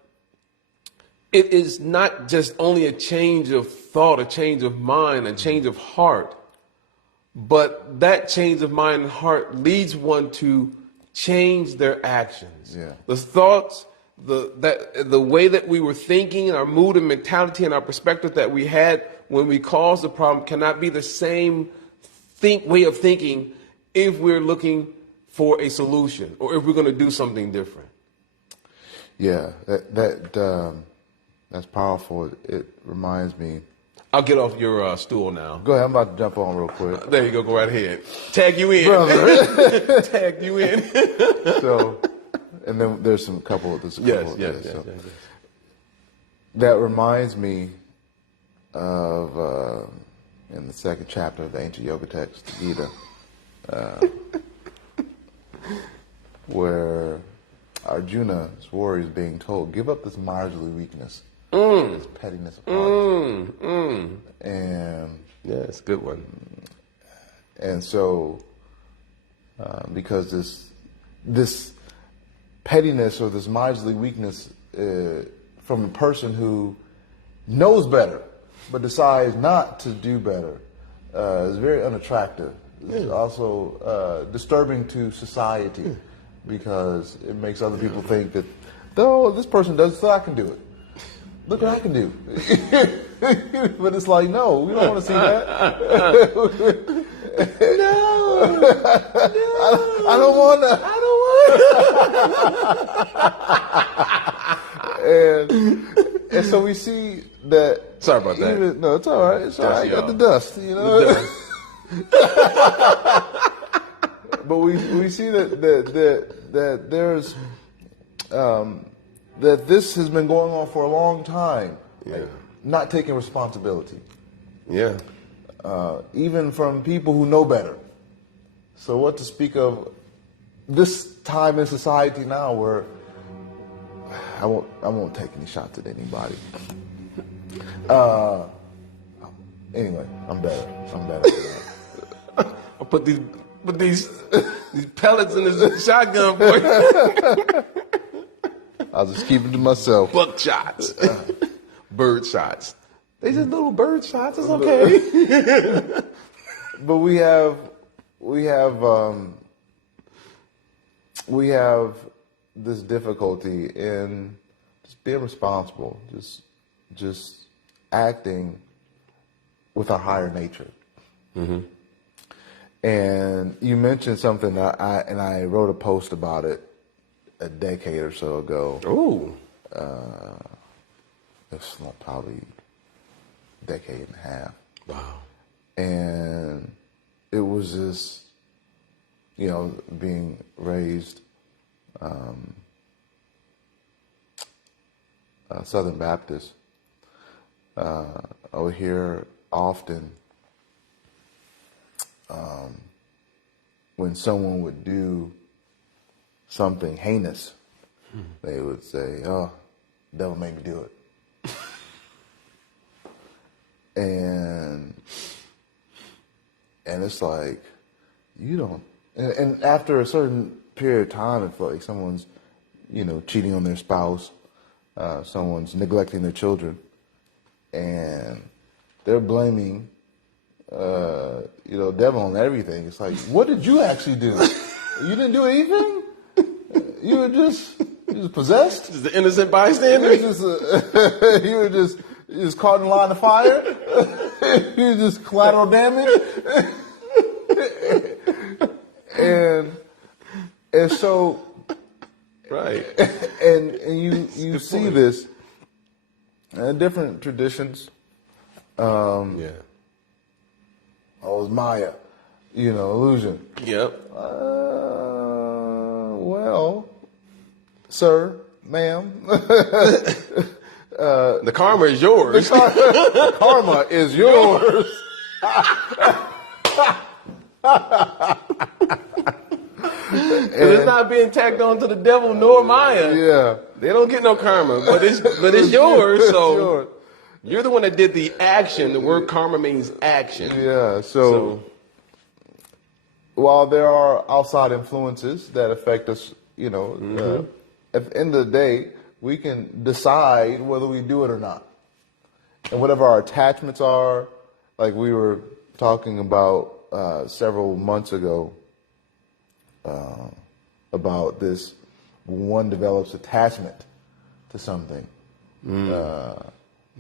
it is not just only a change of thought, a change of mind, a change of heart. But that change of mind and heart leads one to change their actions. Yeah. The thoughts, the way that we were thinking, our mood and mentality and our perspective that we had when we caused the problem cannot be the same way of thinking if we're looking for a solution or if we're going to do something different. Yeah, that's powerful. It reminds me. I'll get off your stool now. Go ahead. I'm about to jump on real quick. There you go. Go right ahead. Tag you in. Brother. Tag you in. So, and then there's a couple. Yes. That reminds me of in the second chapter of the ancient yoga text, the Gita, where Arjuna's warrior is being told, give up this miserly weakness. This pettiness of heart. And yeah, it's a good one. And so, because this pettiness or this miserly weakness from a person who knows better but decides not to do better is very unattractive. It's also disturbing to society because it makes other people think that, though this person does it, so I can do it. Look what I can do. But it's like, no, we don't want to see that. No. I don't want that. And so we see that. Sorry about that. No, it's all right. It's all right. I got the dust, The dust. But we see that there's that this has been going on for a long time. Yeah. Like, not taking responsibility. Yeah. Even from people who know better. So what to speak of this time in society now where I won't take any shots at anybody. Anyway, I'm better. I'll put these pellets in this shotgun for you. I'll just keep it to myself. Buck shots. Bird shots. They just little bird shots. It's okay. But we have this difficulty in just being responsible, just acting with our higher nature. Mm-hmm. And you mentioned something that I wrote a post about it a decade or so ago. Ooh. It's probably a decade and a half. Wow. And it was this, being raised Southern Baptist. I would hear often when someone would do something heinous, they would say, "Oh, the devil made me do it." And it's like, you don't, and after a certain period of time, if like someone's, cheating on their spouse, someone's neglecting their children, and they're blaming, devil on everything. It's like, what did you actually do? You didn't do anything? You were just possessed? Just the innocent bystander? You were just caught in line of fire? You were just collateral damage? and so, right. And you see this in different traditions. Yeah. Oh, it's Maya, illusion. Yep. Well, sir, ma'am. The karma is yours. The karma is yours. It's not being tacked on to the devil nor Maya. Yeah. They don't get no karma, but it's yours. So yours. You're the one that did the action. The word karma means action. Yeah. So while there are outside influences that affect us, at the end of the day, we can decide whether we do it or not. And whatever our attachments are, like we were talking about several months ago, about this, one develops attachment to something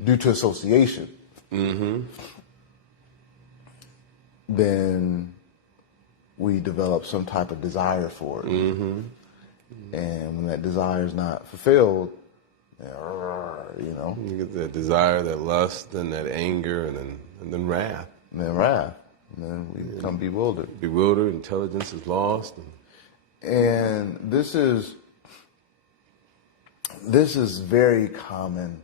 due to association, then we develop some type of desire for it. And when that desire is not fulfilled, you get that desire, that lust, and that anger, and then wrath. And then we become bewildered. Bewildered, intelligence is lost. And this is very common,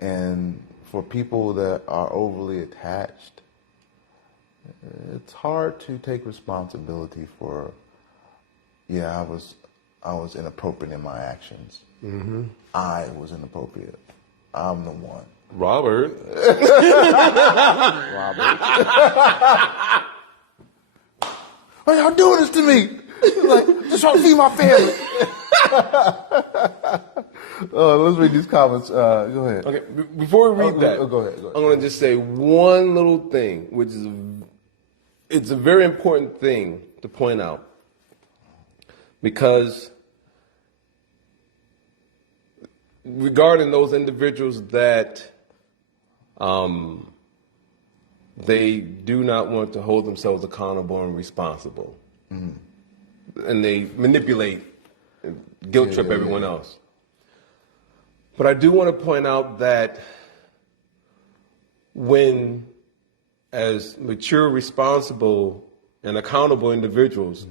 and for people that are overly attached, it's hard to take responsibility for. I was inappropriate in my actions. I was inappropriate. I'm the one. Robert. Why y'all doing this to me? Like, just trying to feed my family. Let's read these comments. Go ahead. Okay, before we read that, go ahead. I'm going to just say one little thing, which is it's a very important thing to point out, because regarding those individuals that they do not want to hold themselves accountable and responsible, and they manipulate, and guilt trip everyone else. But I do want to point out that when, as mature, responsible, and accountable individuals,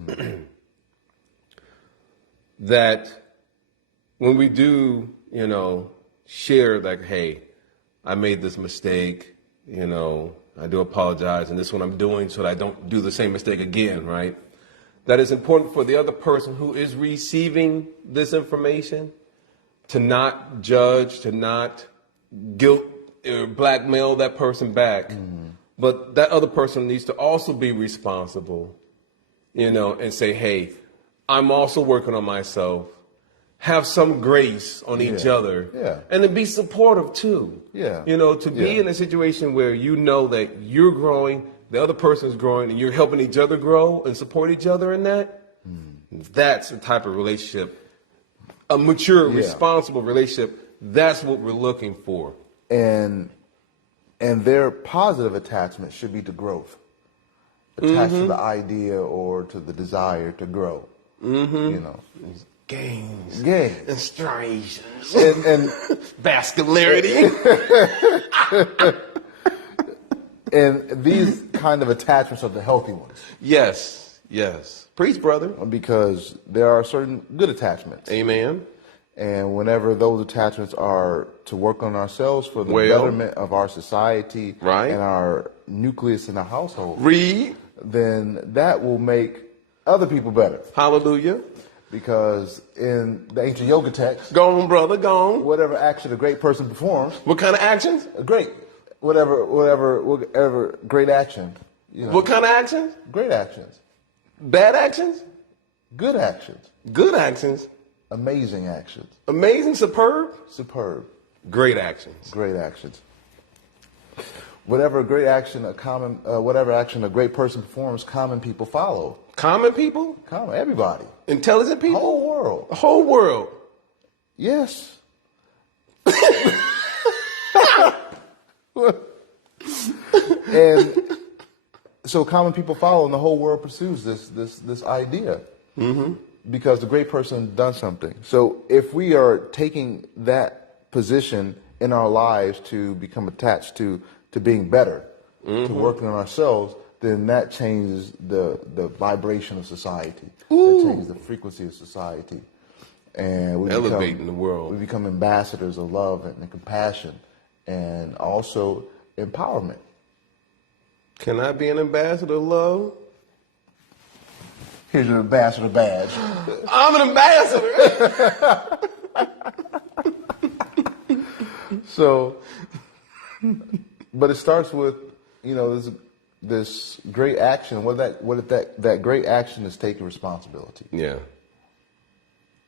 that when we do, share like, hey, I made this mistake, I do apologize, and this is what I'm doing so that I don't do the same mistake again, right? That is important for the other person who is receiving this information to not judge, to not guilt or blackmail that person back. But that other person needs to also be responsible, and say, hey, I'm also working on myself. Have some grace on each other. Yeah. And to be supportive too. Yeah. To be in a situation where you know that you're growing, the other person's growing, and you're helping each other grow and support each other in that. That's the type of relationship, a mature, responsible relationship. That's what we're looking for. And their positive attachment should be to growth, attached to the idea or to the desire to grow. Gains. And striations. And vascularity. And these kind of attachments are the healthy ones. Yes. Preach, brother. Because there are certain good attachments. Amen. And whenever those attachments are to work on ourselves for the betterment of our society and our nucleus in our household, then that will make other people better. Hallelujah. Because in the ancient yoga text, go on, brother, go on. Whatever action a great person performs. What kind of actions? Great. whatever great action. You know, What kind of actions? great actions, Bad actions? good actions, Good actions? amazing actions, Amazing, superb? superb, Great actions. great actions. Whatever whatever action a great person performs, common people follow. Common people? Common, everybody, Intelligent people? whole world. The whole world. Yes. And so common people follow, and the whole world pursues this idea, because the great person done something. So if we are taking that position in our lives to become attached to being better, to working on ourselves, then that changes the vibration of society. That changes the frequency of society, and we Elevating the world. We become ambassadors of love and compassion, and also empowerment. Can I be an ambassador of love? Here's your ambassador badge. I'm an ambassador. So, but it starts with, this great action. What if that great action is taking responsibility? Yeah.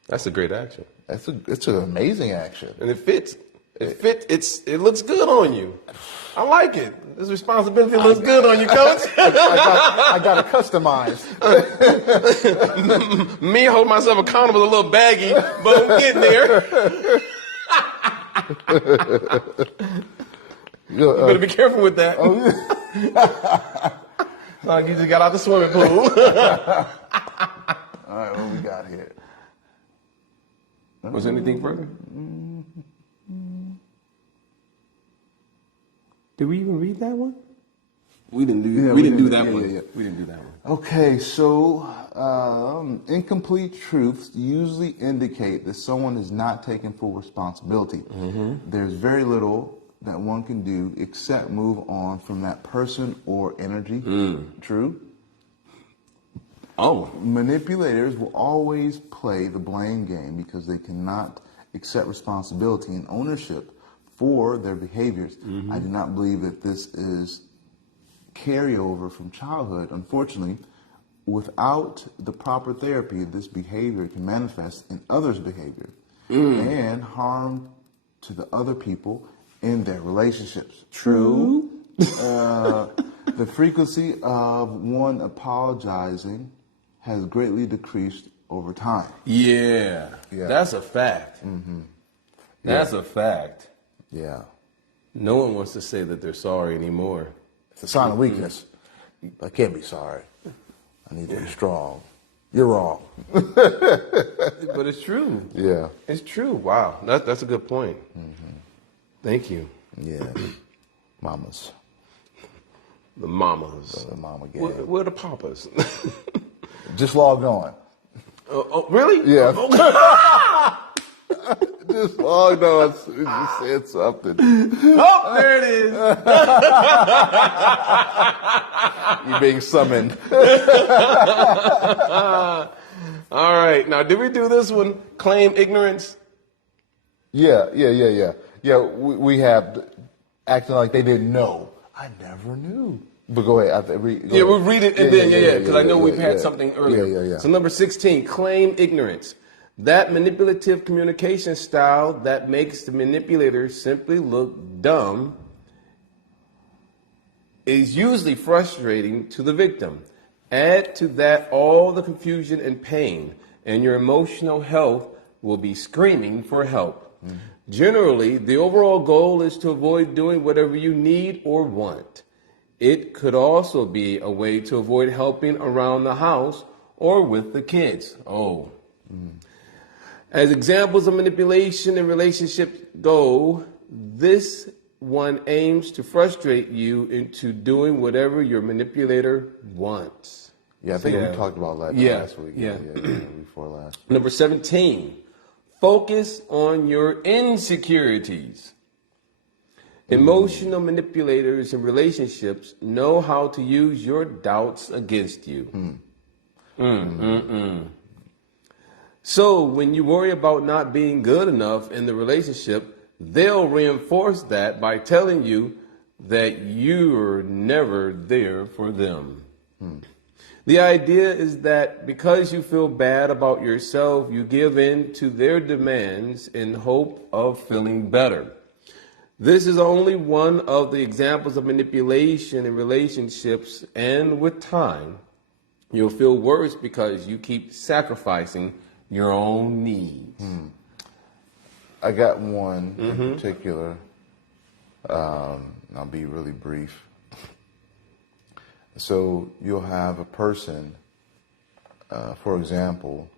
That's a great action. It's an amazing action. And it fits. It looks good on you. I like it. This responsibility looks good on you, coach. I got it customized. Me hold myself accountable a little baggy, but I'm getting there. You better be careful with that. Like you just got out the swimming pool. All right, what we got here? Was there anything further? Did we even read that one? We didn't do that one. Yeah. We didn't do that one. Okay, so incomplete truths usually indicate that someone is not taking full responsibility. There's very little that one can do except move on from that person or energy. True? Oh. Manipulators will always play the blame game because they cannot accept responsibility and ownership for their behaviors. I do not believe that this is carryover from childhood. Unfortunately, without the proper therapy, this behavior can manifest in others' behavior and harm to the other people in their relationships. True. The frequency of one apologizing has greatly decreased over time. Yeah. That's a fact. That's a fact. Yeah. No one wants to say that they're sorry anymore. It's a sign of weakness. I can't be sorry. I need to be strong. You're wrong. But it's true. Yeah. It's true. Wow. That's a good point. Thank you. Yeah. Mamas. The mamas. The mama gang. Where are the papas? Just logged on. Oh, really? Yeah. Oh, Just logged on. You just said something. oh, there it is. You're being summoned. All right. Now, did we do this one? Claim ignorance? Yeah. Yeah, we have acting like they didn't know. I never knew. But go ahead. We'll read it and then, because I know we've had something earlier. Yeah. So number 16, claim ignorance. That manipulative communication style that makes the manipulator simply look dumb is usually frustrating to the victim. Add to that all the confusion and pain, and your emotional health will be screaming for help. Generally, the overall goal is to avoid doing whatever you need or want. It could also be a way to avoid helping around the house or with the kids. As examples of manipulation and relationships go, this one aims to frustrate you into doing whatever your manipulator wants. Yeah, I think we talked about that last week. Yeah, before last. Number 17, focus on your insecurities. Emotional manipulators in relationships know how to use your doubts against you. So when you worry about not being good enough in the relationship, they'll reinforce that by telling you that you're never there for them. The idea is that because you feel bad about yourself, you give in to their demands in hope of feeling better. This is only one of the examples of manipulation in relationships, and with time, you'll feel worse because you keep sacrificing your own needs. I got one in particular. I'll be really brief. So you'll have a person, for example,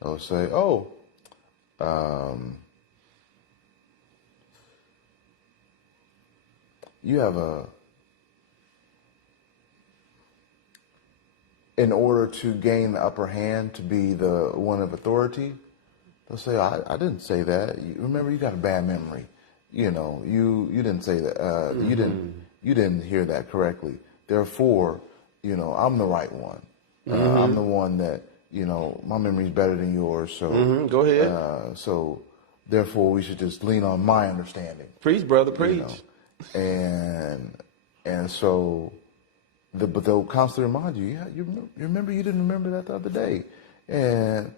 they'll say, "Oh, you have in order to gain the upper hand, to be the one of authority." They'll say, I didn't say that. Remember, you got a bad memory. You know, you didn't say that. You didn't hear that correctly. Therefore, you know, I'm the right one. I'm the one that, you know, my memory's better than yours. So Go ahead. So therefore, we should just lean on my understanding. Preach, brother, preach. You know? And so, but they'll constantly remind you, yeah, you remember you didn't remember that the other day, and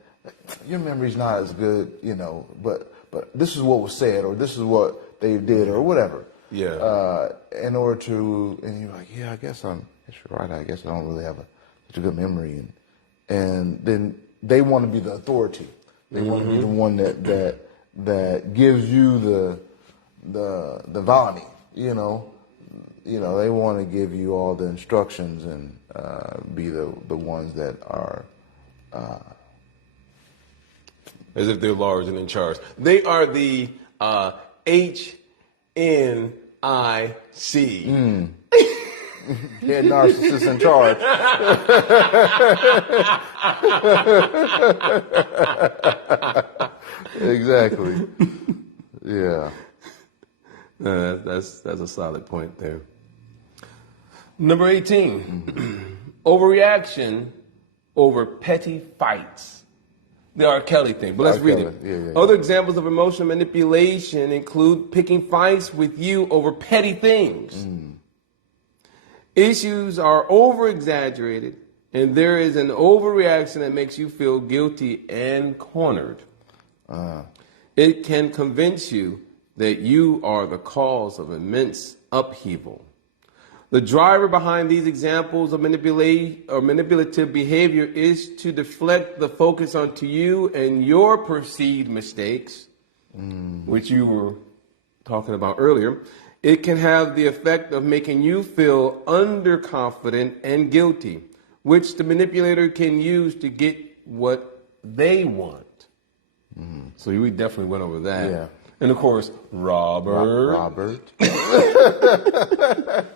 your memory's not as good, you know, but this is what was said, or this is what they did, or whatever. Yeah. In order to, and you're like, yeah, I guess you're right. I guess I don't really have such a good memory, and then they want to be the authority. They want to be the one that gives you the Vani, you know. You know, they want to give you all the instructions and be the ones that are. As if they're large and in charge. They are the HNIC. Head narcissist in charge. Exactly. Yeah. That's a solid point there. Number 18. Overreaction over petty fights. The R. Kelly thing, but let's read it. Yeah. Other examples of emotional manipulation include picking fights with you over petty things. Issues are over-exaggerated, and there is an overreaction that makes you feel guilty and cornered. It can convince you that you are the cause of immense upheaval. The driver behind these examples of manipulative behavior is to deflect the focus onto you and your perceived mistakes, which you were talking about earlier. It can have the effect of making you feel underconfident and guilty, which the manipulator can use to get what they want. So we definitely went over that. Yeah. And of course, Robert.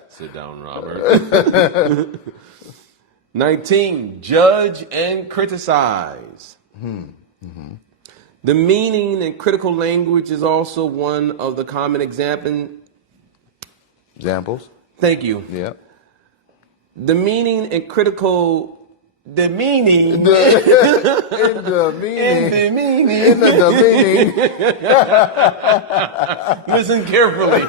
Sit down, Robert. 19, judge and criticize. The meaning and critical language is also one of the common examples. Thank you. Yeah. The meaning and critical. The meaning. In the meaning. Listen carefully.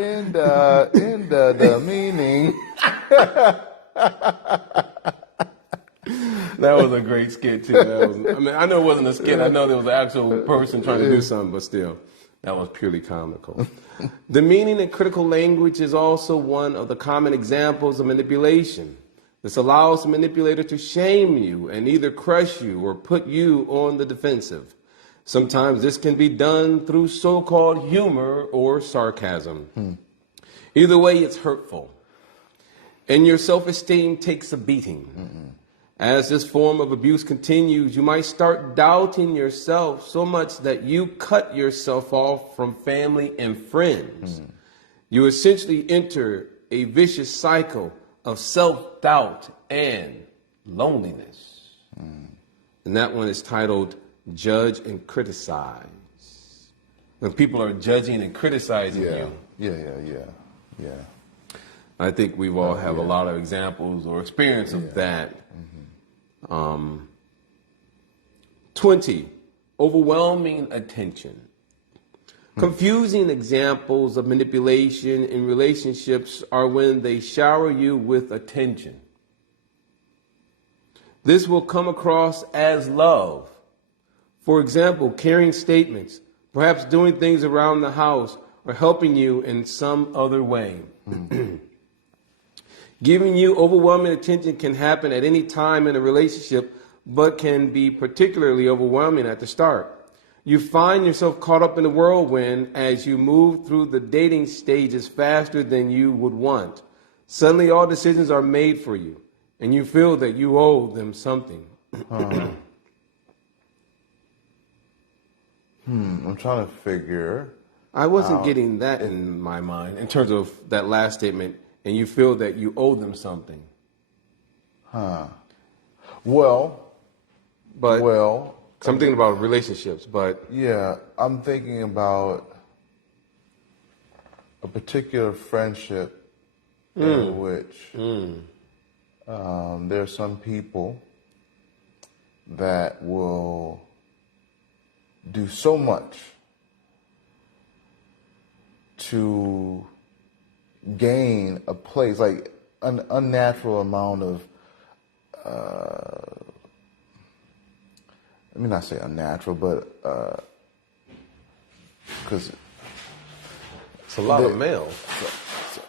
In the meaning. That was a great skit too. I know it wasn't a skit. I know there was an actual person trying to do something, but still, that was purely comical. The meaning and critical language is also one of the common examples of manipulation. This allows the manipulator to shame you and either crush you or put you on the defensive. Sometimes this can be done through so-called humor or sarcasm. Either way, it's hurtful. And your self-esteem takes a beating. As this form of abuse continues, you might start doubting yourself so much that you cut yourself off from family and friends. You essentially enter a vicious cycle of self-doubt and loneliness. And that one is titled Judge and Criticize. When people are judging and criticizing you. Yeah. I think we've all have a lot of examples or experience of that. 20, overwhelming attention. Confusing examples of manipulation in relationships are when they shower you with attention. This will come across as love. For example, caring statements, perhaps doing things around the house, or helping you in some other way. Giving you overwhelming attention can happen at any time in a relationship, but can be particularly overwhelming at the start. You find yourself caught up in the whirlwind as you move through the dating stages faster than you would want. Suddenly all decisions are made for you, and you feel that you owe them something. I'm trying to figure. I wasn't getting that in my mind in terms of that last statement, and you feel that you owe them something. Well, I'm thinking about relationships, but yeah, I'm thinking about a particular friendship in which there are some people that will do so much to gain a place, like an unnatural amount of, let me not say unnatural, but because it's a lot of mail.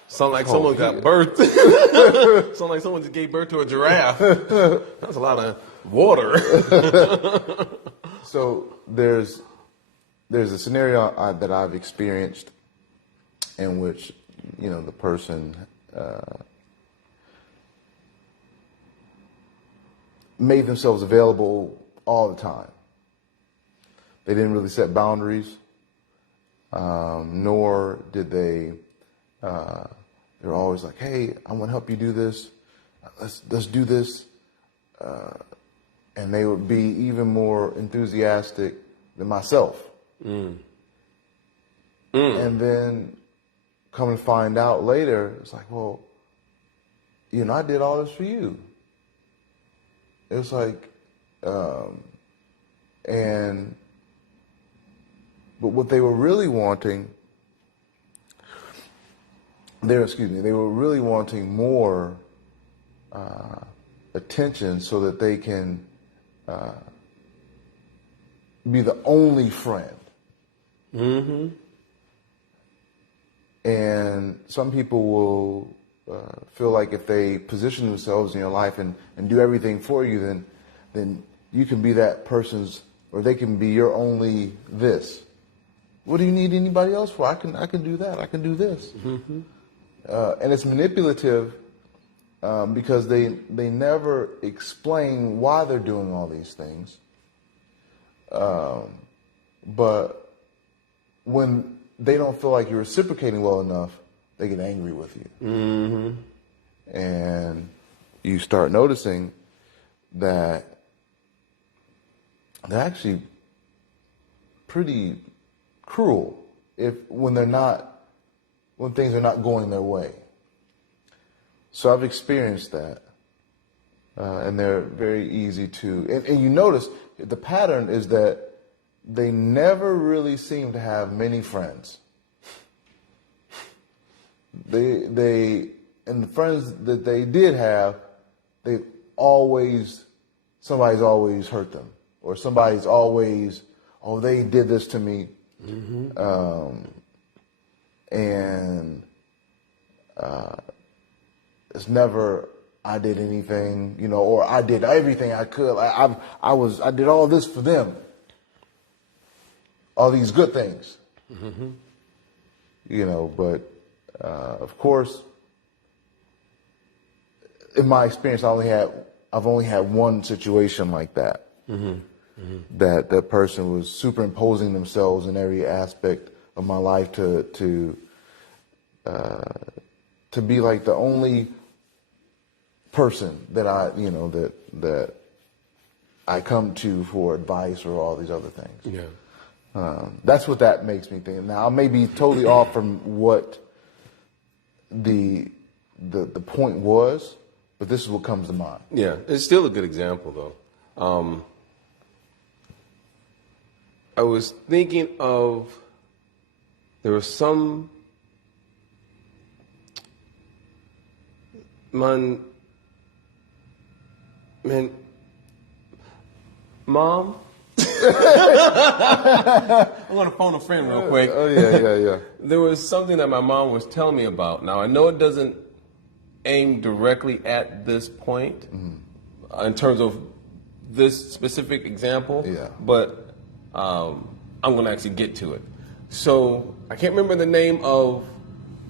Sound like someone got birthed. Sound like someone just gave birth to a giraffe. That's a lot of water. So there's a scenario that I've experienced in which, you know, the person made themselves available all the time. They didn't really set boundaries, nor did they. They're always like, "Hey, I want to help you do this. Let's do this," and they would be even more enthusiastic than myself. And then come and find out later, it's like, well, you know, I did all this for you. It's like, but what they were really wanting, they were really wanting more attention so that they can be the only friend. Mm-hmm. And some people will feel like if they position themselves in your life and do everything for you, then you can be that person's, or they can be your only this. What do you need anybody else for? I can do that. I can do this. Mm-hmm. And it's manipulative because they never explain why they're doing all these things. But when they don't feel like you're reciprocating well enough, they get angry with you. Mm-hmm. And you start noticing that they're actually pretty cruel when things are not going their way. So I've experienced that. And they're very easy to, and you notice the pattern is that they never really seem to have many friends. And the friends that they did have, somebody's always hurt them, or somebody's always, oh, they did this to me. Mm-hmm. It's never, I did anything, you know, or I did everything I could. I did all this for them. All these good things. Mm-hmm. You know, but of course, in my experience, I've only had one situation like that. Mm-hmm. Mm-hmm. That person was superimposing themselves in every aspect of my life to be like the only person that that I come to for advice or all these other things. Yeah. That's what that makes me think. Now I may be totally off from what the point was, but this is what comes to mind. Yeah, it's still a good example though. I was thinking of there was some man, Mom. I'm going to phone a friend real quick. Oh, yeah. There was something that my mom was telling me about. Now, I know it doesn't aim directly at this point in terms of this specific example, but I'm going to actually get to it. So I can't remember the name of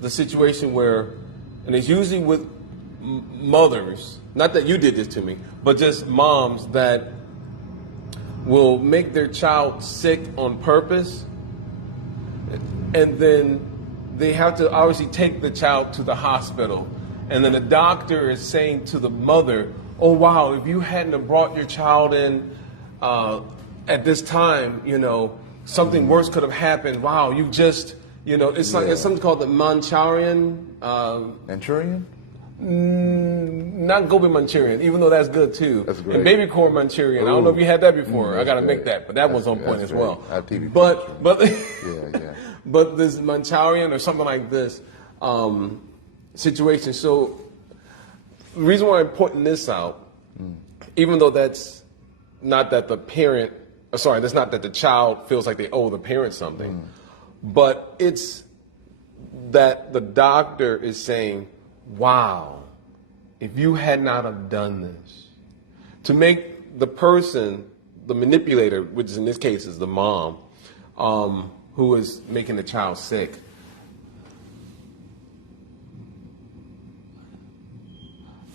the situation where, and it's usually with mothers, not that you did this to me, but just moms that will make their child sick on purpose, and then they have to obviously take the child to the hospital, and then the doctor is saying to the mother, oh wow, if you hadn't have brought your child in at this time, you know, something worse could have happened. Wow, you just, you know, it's like, it's something called the Manchurian. Manchurian? Not gobi Manchurian, even though that's good too. That's great. And baby corn Manchurian. I don't know if you had that before. I got to make that, but that one's on point as well. But but this Manchurian or something like this situation. So the reason why I'm pointing this out, even though that's not that the parent, that's not that the child feels like they owe the parent something, but it's that the doctor is saying, wow, if you had not have done this, to make the person, the manipulator, which in this case is the mom, who is making the child sick.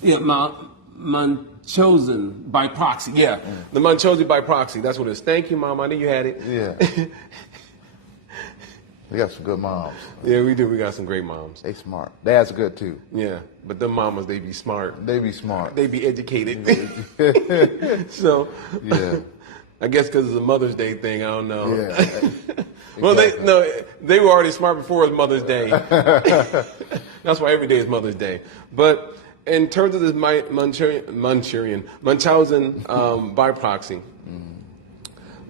Yeah, Munchausen by proxy. Yeah, the Munchausen by proxy. That's what it is. Thank you, Mom. I knew you had it. Yeah. We got some good moms. Yeah, we do. We got some great moms. They smart. Dad's good too. Yeah, but them mamas, they be smart. They be smart. They be educated. So, yeah, I guess because it's a Mother's Day thing. I don't know. Yeah. Well, they were already smart before it was Mother's Day. That's why every day is Mother's Day. But in terms of this Munchausen by proxy,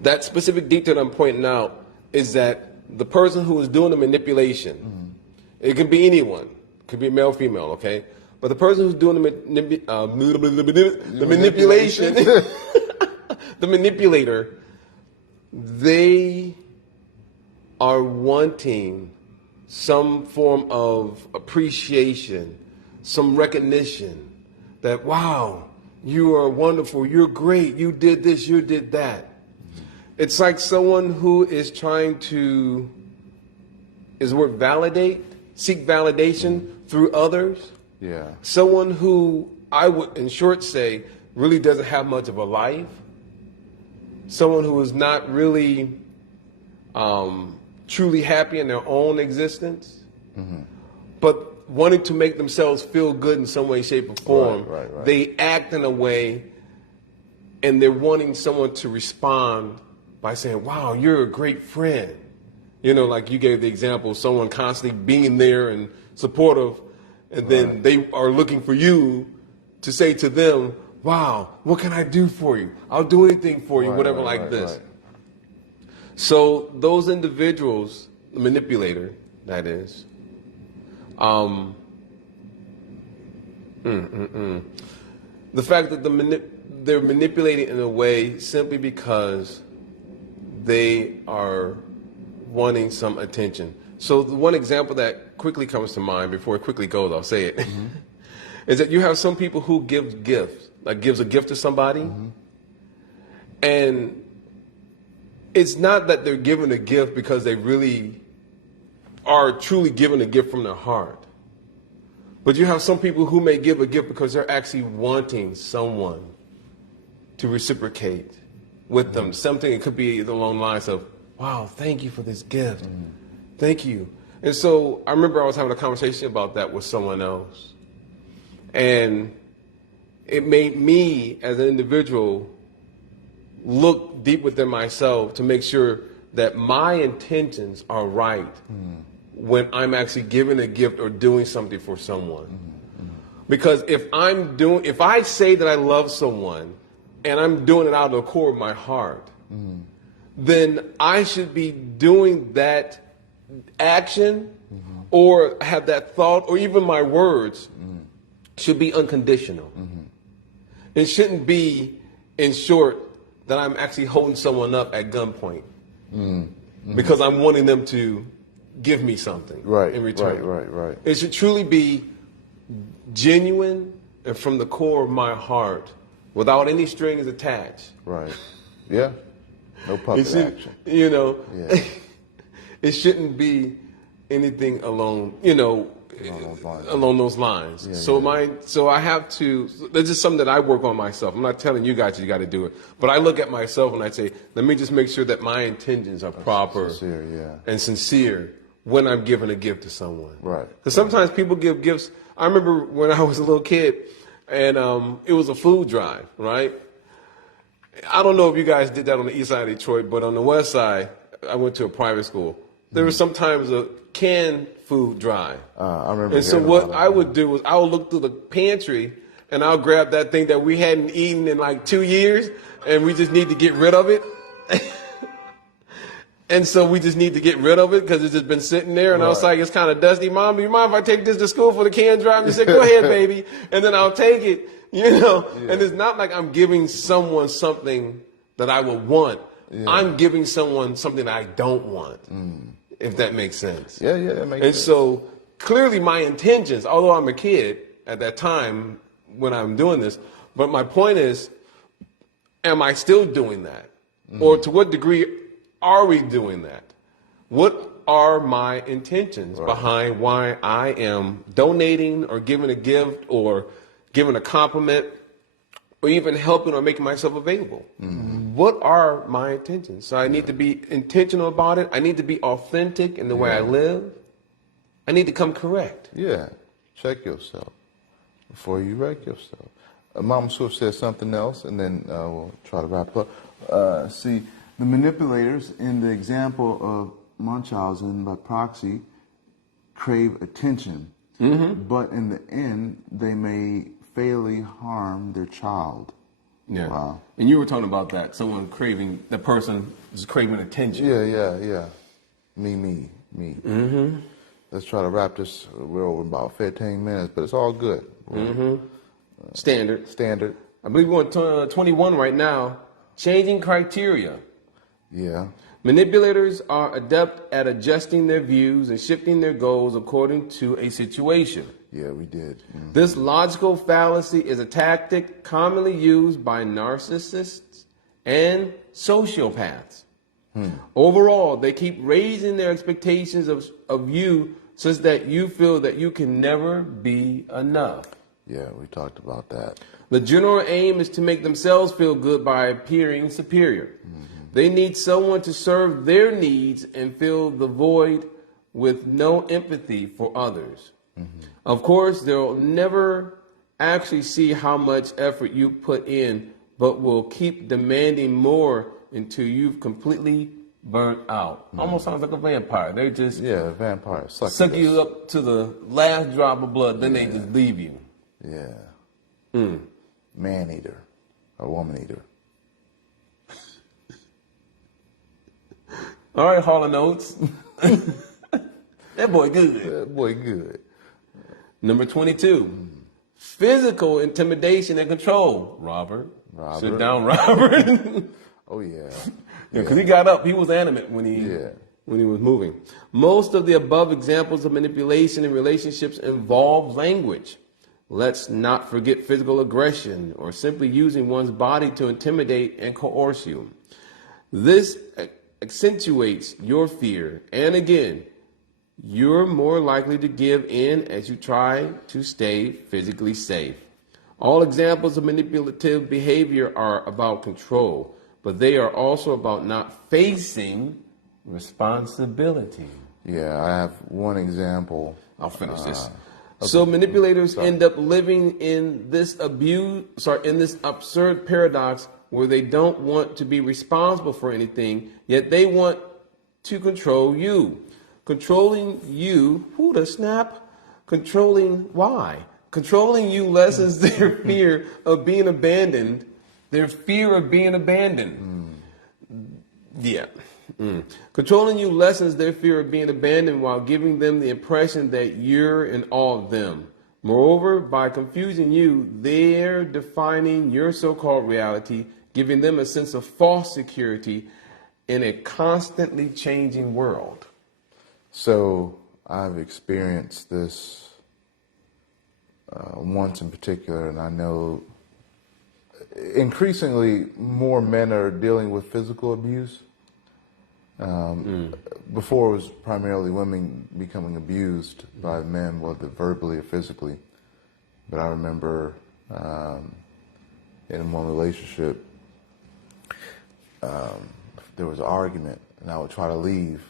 that specific detail I'm pointing out is that the person who is doing the manipulation, it can be anyone, it could be male or female, okay? But the person who's doing the manipulation, the manipulator, they are wanting some form of appreciation, some recognition that, wow, you are wonderful, you're great, you did this, you did that. It's like someone who is trying to, is the word validate, seek validation through others. Yeah. Someone who I would, in short, say really doesn't have much of a life. Someone who is not really truly happy in their own existence, but wanting to make themselves feel good in some way, shape, or form. Right. They act in a way, and they're wanting someone to respond by saying, wow, you're a great friend. You know, like you gave the example of someone constantly being there and supportive, and then they are looking for you to say to them, wow, what can I do for you? I'll do anything for you, whatever like this. So those individuals, the manipulator, that is, the fact that they're manipulating in a way simply because they are wanting some attention. So the one example that quickly comes to mind, before it quickly goes, I'll say it, is that you have some people who give gifts, like gives a gift to somebody, and it's not that they're giving a gift because they really are truly giving a gift from their heart. But you have some people who may give a gift because they're actually wanting someone to reciprocate with them. Something, it could be along the lines of, wow, thank you for this gift. Thank you. And so I remember I was having a conversation about that with someone else. And it made me, as an individual, look deep within myself to make sure that my intentions are right when I'm actually giving a gift or doing something for someone. Because if I say that I love someone and I'm doing it out of the core of my heart, then I should be doing that action or have that thought or even my words should be unconditional. It shouldn't be, in short, that I'm actually holding someone up at gunpoint because I'm wanting them to give me something in return. Right. It should truly be genuine and from the core of my heart without any strings attached. Right. Yeah. No puppet action. You know, Yeah. it shouldn't be anything along those lines. Yeah, So I have to. This is something that I work on myself. I'm not telling you guys you got to do it, but I look at myself and I say, let me just make sure that my intentions are proper, and sincere when I'm giving a gift to someone. Right. Because sometimes people give gifts. I remember when I was a little kid, and it was a food drive, right? I don't know if you guys did that on the east side of Detroit, but on the west side, I went to a private school. There was sometimes a canned food drive. I remember. And so what I would do was I would look through the pantry and I'll grab that thing that we hadn't eaten in like 2 years and we just need to get rid of it. And so we just need to get rid of it because it's just been sitting there. And I was like, it's kind of dusty. Mom, do you mind if I take this to school for the can drive? And she said, go ahead, baby. And then I'll take it, And it's not like I'm giving someone something that I would want. Yeah. I'm giving someone something I don't want, if that makes sense. Yeah, that makes sense. And so clearly my intentions, although I'm a kid at that time when I'm doing this, but my point is, am I still doing that? Or to what degree are we doing that? What are my intentions behind why I am donating or giving a gift or giving a compliment or even helping or making myself available? What are my intentions? So I need to be intentional about it. I need to be authentic in the way I live. I need to come correct. Yeah. Check yourself before you wreck yourself. Mama Swift said something else, and then we'll try to wrap up. See, the manipulators in the example of Munchausen by proxy crave attention, but in the end, they may fatally harm their child. Yeah. Wow. And you were talking about that. Someone craving, the person is craving attention. Yeah. Me. Let's try to wrap this. We're over about 15 minutes, but it's all good. Standard. I believe we're on 21 right now. Changing criteria. Yeah. Manipulators are adept at adjusting their views and shifting their goals according to a situation. Yeah, we did. This logical fallacy is a tactic commonly used by narcissists and sociopaths. Overall, they keep raising their expectations of you such that you feel that you can never be enough. Yeah, we talked about that. The general aim is to make themselves feel good by appearing superior. They need someone to serve their needs and fill the void with no empathy for others. Of course, they'll never actually see how much effort you put in, but will keep demanding more until you've completely burnt out. Almost sounds like a vampire. They just vampire suck you up to the last drop of blood, then they just leave you. Yeah. Man eater or woman eater. All right, Hall & Oates. That boy good. Number 22, physical intimidation and control. Robert. Sit down, Robert. Oh, yeah. Because he got up. He was animate when he was moving. Most of the above examples of manipulation in relationships involve language. Let's not forget physical aggression or simply using one's body to intimidate and coerce you. This accentuates your fear, and again, you're more likely to give in as you try to stay physically safe. All examples of manipulative behavior are about control, but they are also about not facing responsibility. Yeah, I have one example. I'll finish this. So manipulators end up living in this absurd paradox where they don't want to be responsible for anything, yet they want to control you. Controlling you, controlling why? Controlling you lessens their fear of being abandoned, Yeah. Controlling you lessens their fear of being abandoned while giving them the impression that you're in awe of them. Moreover, by confusing you, they're defining your so-called reality, giving them a sense of false security in a constantly changing world. So I've experienced this once in particular, and I know increasingly more men are dealing with physical abuse. Before it was primarily women becoming abused by men, whether verbally or physically. But I remember in one relationship, there was an argument, and I would try to leave.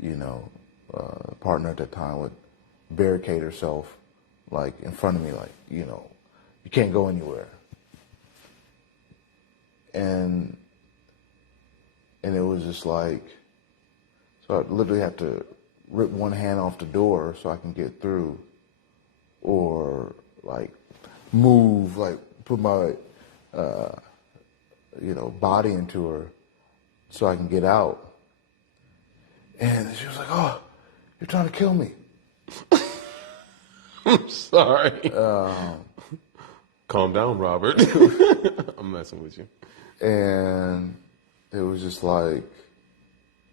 The partner at that time would barricade herself, like in front of me, like, you can't go anywhere. And it was just like, so I literally had to rip one hand off the door so I can get through, or like move, like put my, body into her so I can get out. And she was like, "Oh, you're trying to kill me." I'm sorry. Calm down, Robert. I'm messing with you. And it was just like,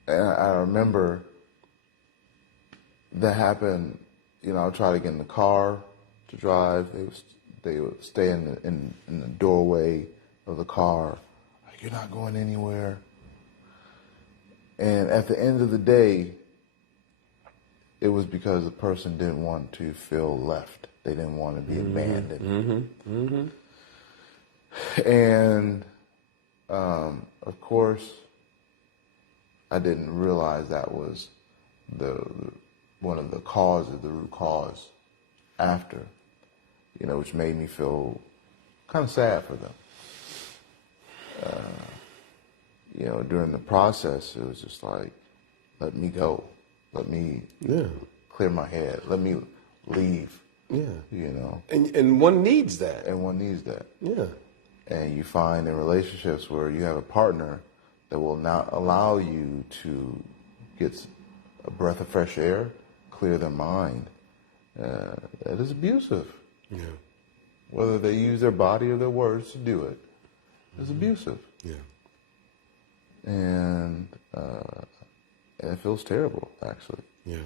and I remember that happened. I would try to get in the car to drive. They would stay in the doorway of the car. Like, "You're not going anywhere." And at the end of the day, it was because the person didn't want to feel left. They didn't want to be abandoned. And of course, I didn't realize that was one of the causes, the root cause after, which made me feel kind of sad for them. During the process, it was just like, let me go. Let me clear my head. Let me leave. Yeah. And one needs that. And one needs that. Yeah. And you find in relationships where you have a partner that will not allow you to get a breath of fresh air, clear their mind, that is abusive. Yeah. Whether they use their body or their words to do it, it's abusive. Yeah. And it feels terrible, actually. Yeah.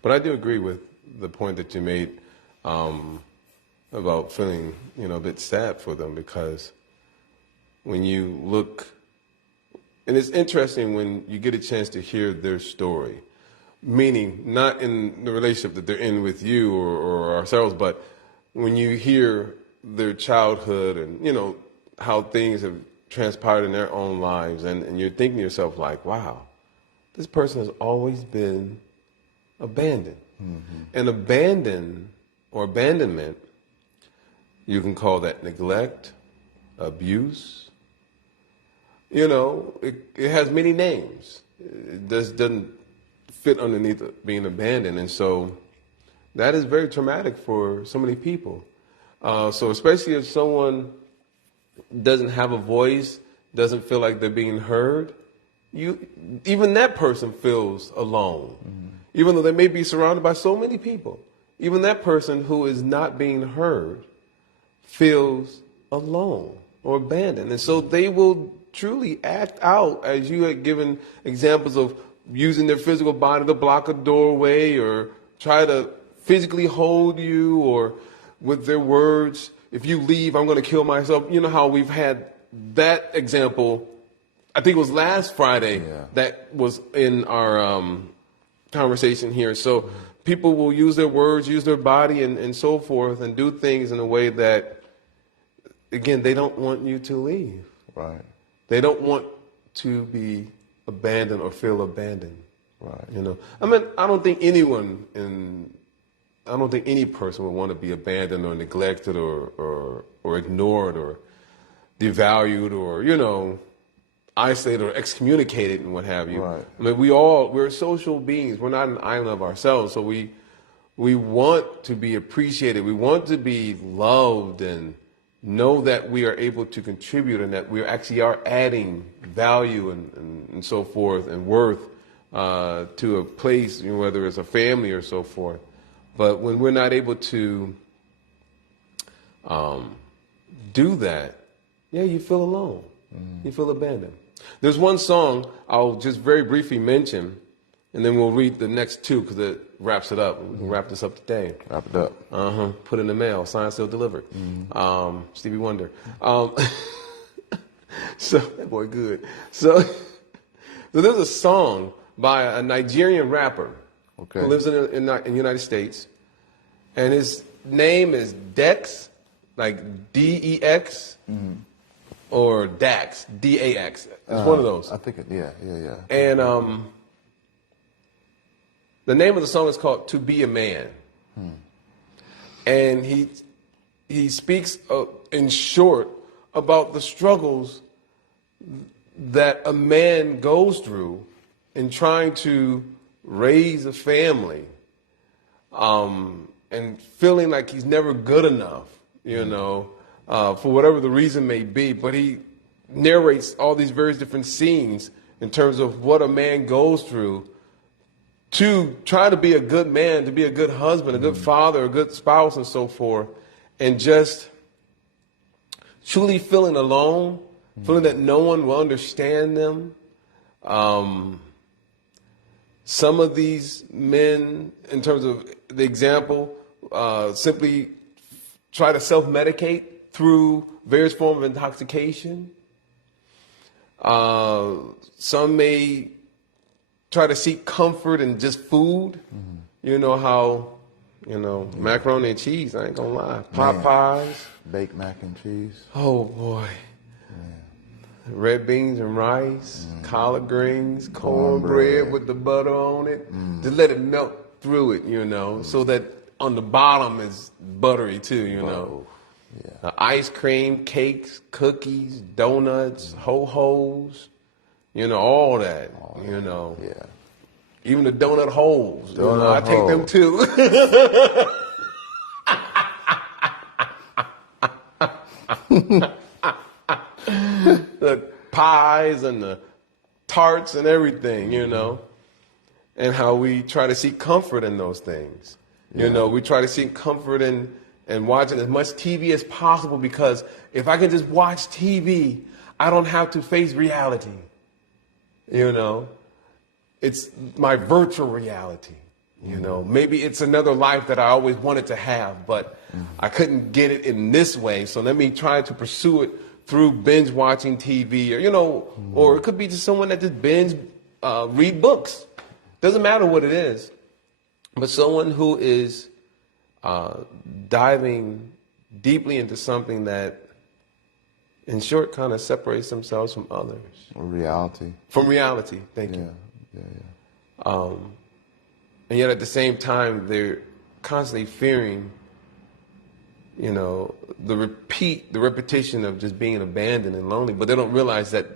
But I do agree with the point that you made about feeling, a bit sad for them, because when you look, and it's interesting when you get a chance to hear their story, meaning not in the relationship that they're in with you or ourselves, but when you hear their childhood and, how things have transpired in their own lives, and you're thinking to yourself like, wow, this person has always been abandoned. And abandonment, you can call that neglect, abuse. It has many names. It just doesn't fit underneath being abandoned. And so that is very traumatic for so many people. So especially if someone doesn't have a voice, doesn't feel like they're being heard, even that person feels alone. Even though they may be surrounded by so many people, even that person who is not being heard feels alone or abandoned. And so they will truly act out, as you had given examples of using their physical body to block a doorway or try to physically hold you, or with their words, if you leave, I'm going to kill myself. You know how we've had that example, I think it was last Friday, that was in our conversation here. So people will use their words, use their body and so forth, and do things in a way that, again, they don't want you to leave. Right. They don't want to be abandoned or feel abandoned. Right. I mean, I don't think any person would want to be abandoned or neglected or ignored or devalued or, isolated or excommunicated and what have you. Right. I mean, we're social beings. We're not an island of ourselves. So we want to be appreciated. We want to be loved and know that we are able to contribute and that we actually are adding value and so forth and worth to a place, whether it's a family or so forth. But when we're not able to do that, yeah, you feel alone. You feel abandoned. There's one song I'll just very briefly mention, and then we'll read the next two because it wraps it up. We can wrap this up today. Wrap it up. Put in the mail, signed, sealed, delivered. Stevie Wonder. So that boy good. So there's a song by a Nigerian rapper who lives in the United States, and his name is Dex, like D-E-X, or Dax, D-A-X. It's one of those. I think yeah. And the name of the song is called "To Be a Man," and he speaks in short about the struggles that a man goes through in trying to raise a family, and feeling like he's never good enough, for whatever the reason may be. But he narrates all these various different scenes in terms of what a man goes through to try to be a good man, to be a good husband, a good father, a good spouse, and so forth, and just truly feeling alone, feeling that no one will understand them. Some of these men, in terms of the example, simply try to self-medicate through various forms of intoxication. Some may try to seek comfort in just food. You know how, macaroni and cheese, I ain't gonna lie. Pot pies. Baked mac and cheese. Oh, boy. Red beans and rice, collard greens, cornbread with the butter on it. Just let it melt through it, so that on the bottom is buttery too, Whoa. Yeah. Ice cream, cakes, cookies, donuts, ho-hos, all that, Yeah. Even the donut holes, I take them too. The pies and the tarts and everything, and how we try to seek comfort in those things. We try to seek comfort in watching as much TV as possible, because if I can just watch TV, I don't have to face reality. It's my virtual reality. Maybe it's another life that I always wanted to have, but I couldn't get it in this way. So let me try to pursue it through binge watching TV, or it could be just someone that just binge read books. Doesn't matter what it is, but someone who is diving deeply into something that, in short, kind of separates themselves from others. Reality. From reality. Thank you. Yeah. And yet at the same time, they're constantly fearing, the repetition of just being abandoned and lonely. But they don't realize that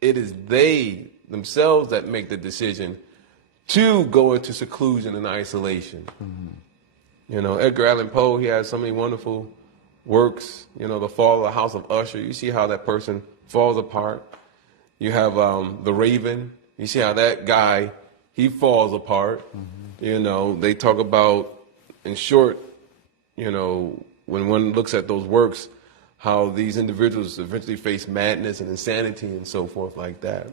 it is they themselves that make the decision to go into seclusion and isolation. Edgar Allan Poe, he has so many wonderful works. The Fall of the House of Usher. You see how that person falls apart. You have The Raven. You see how that guy, he falls apart. They talk about, in short, when one looks at those works, how these individuals eventually face madness and insanity and so forth like that,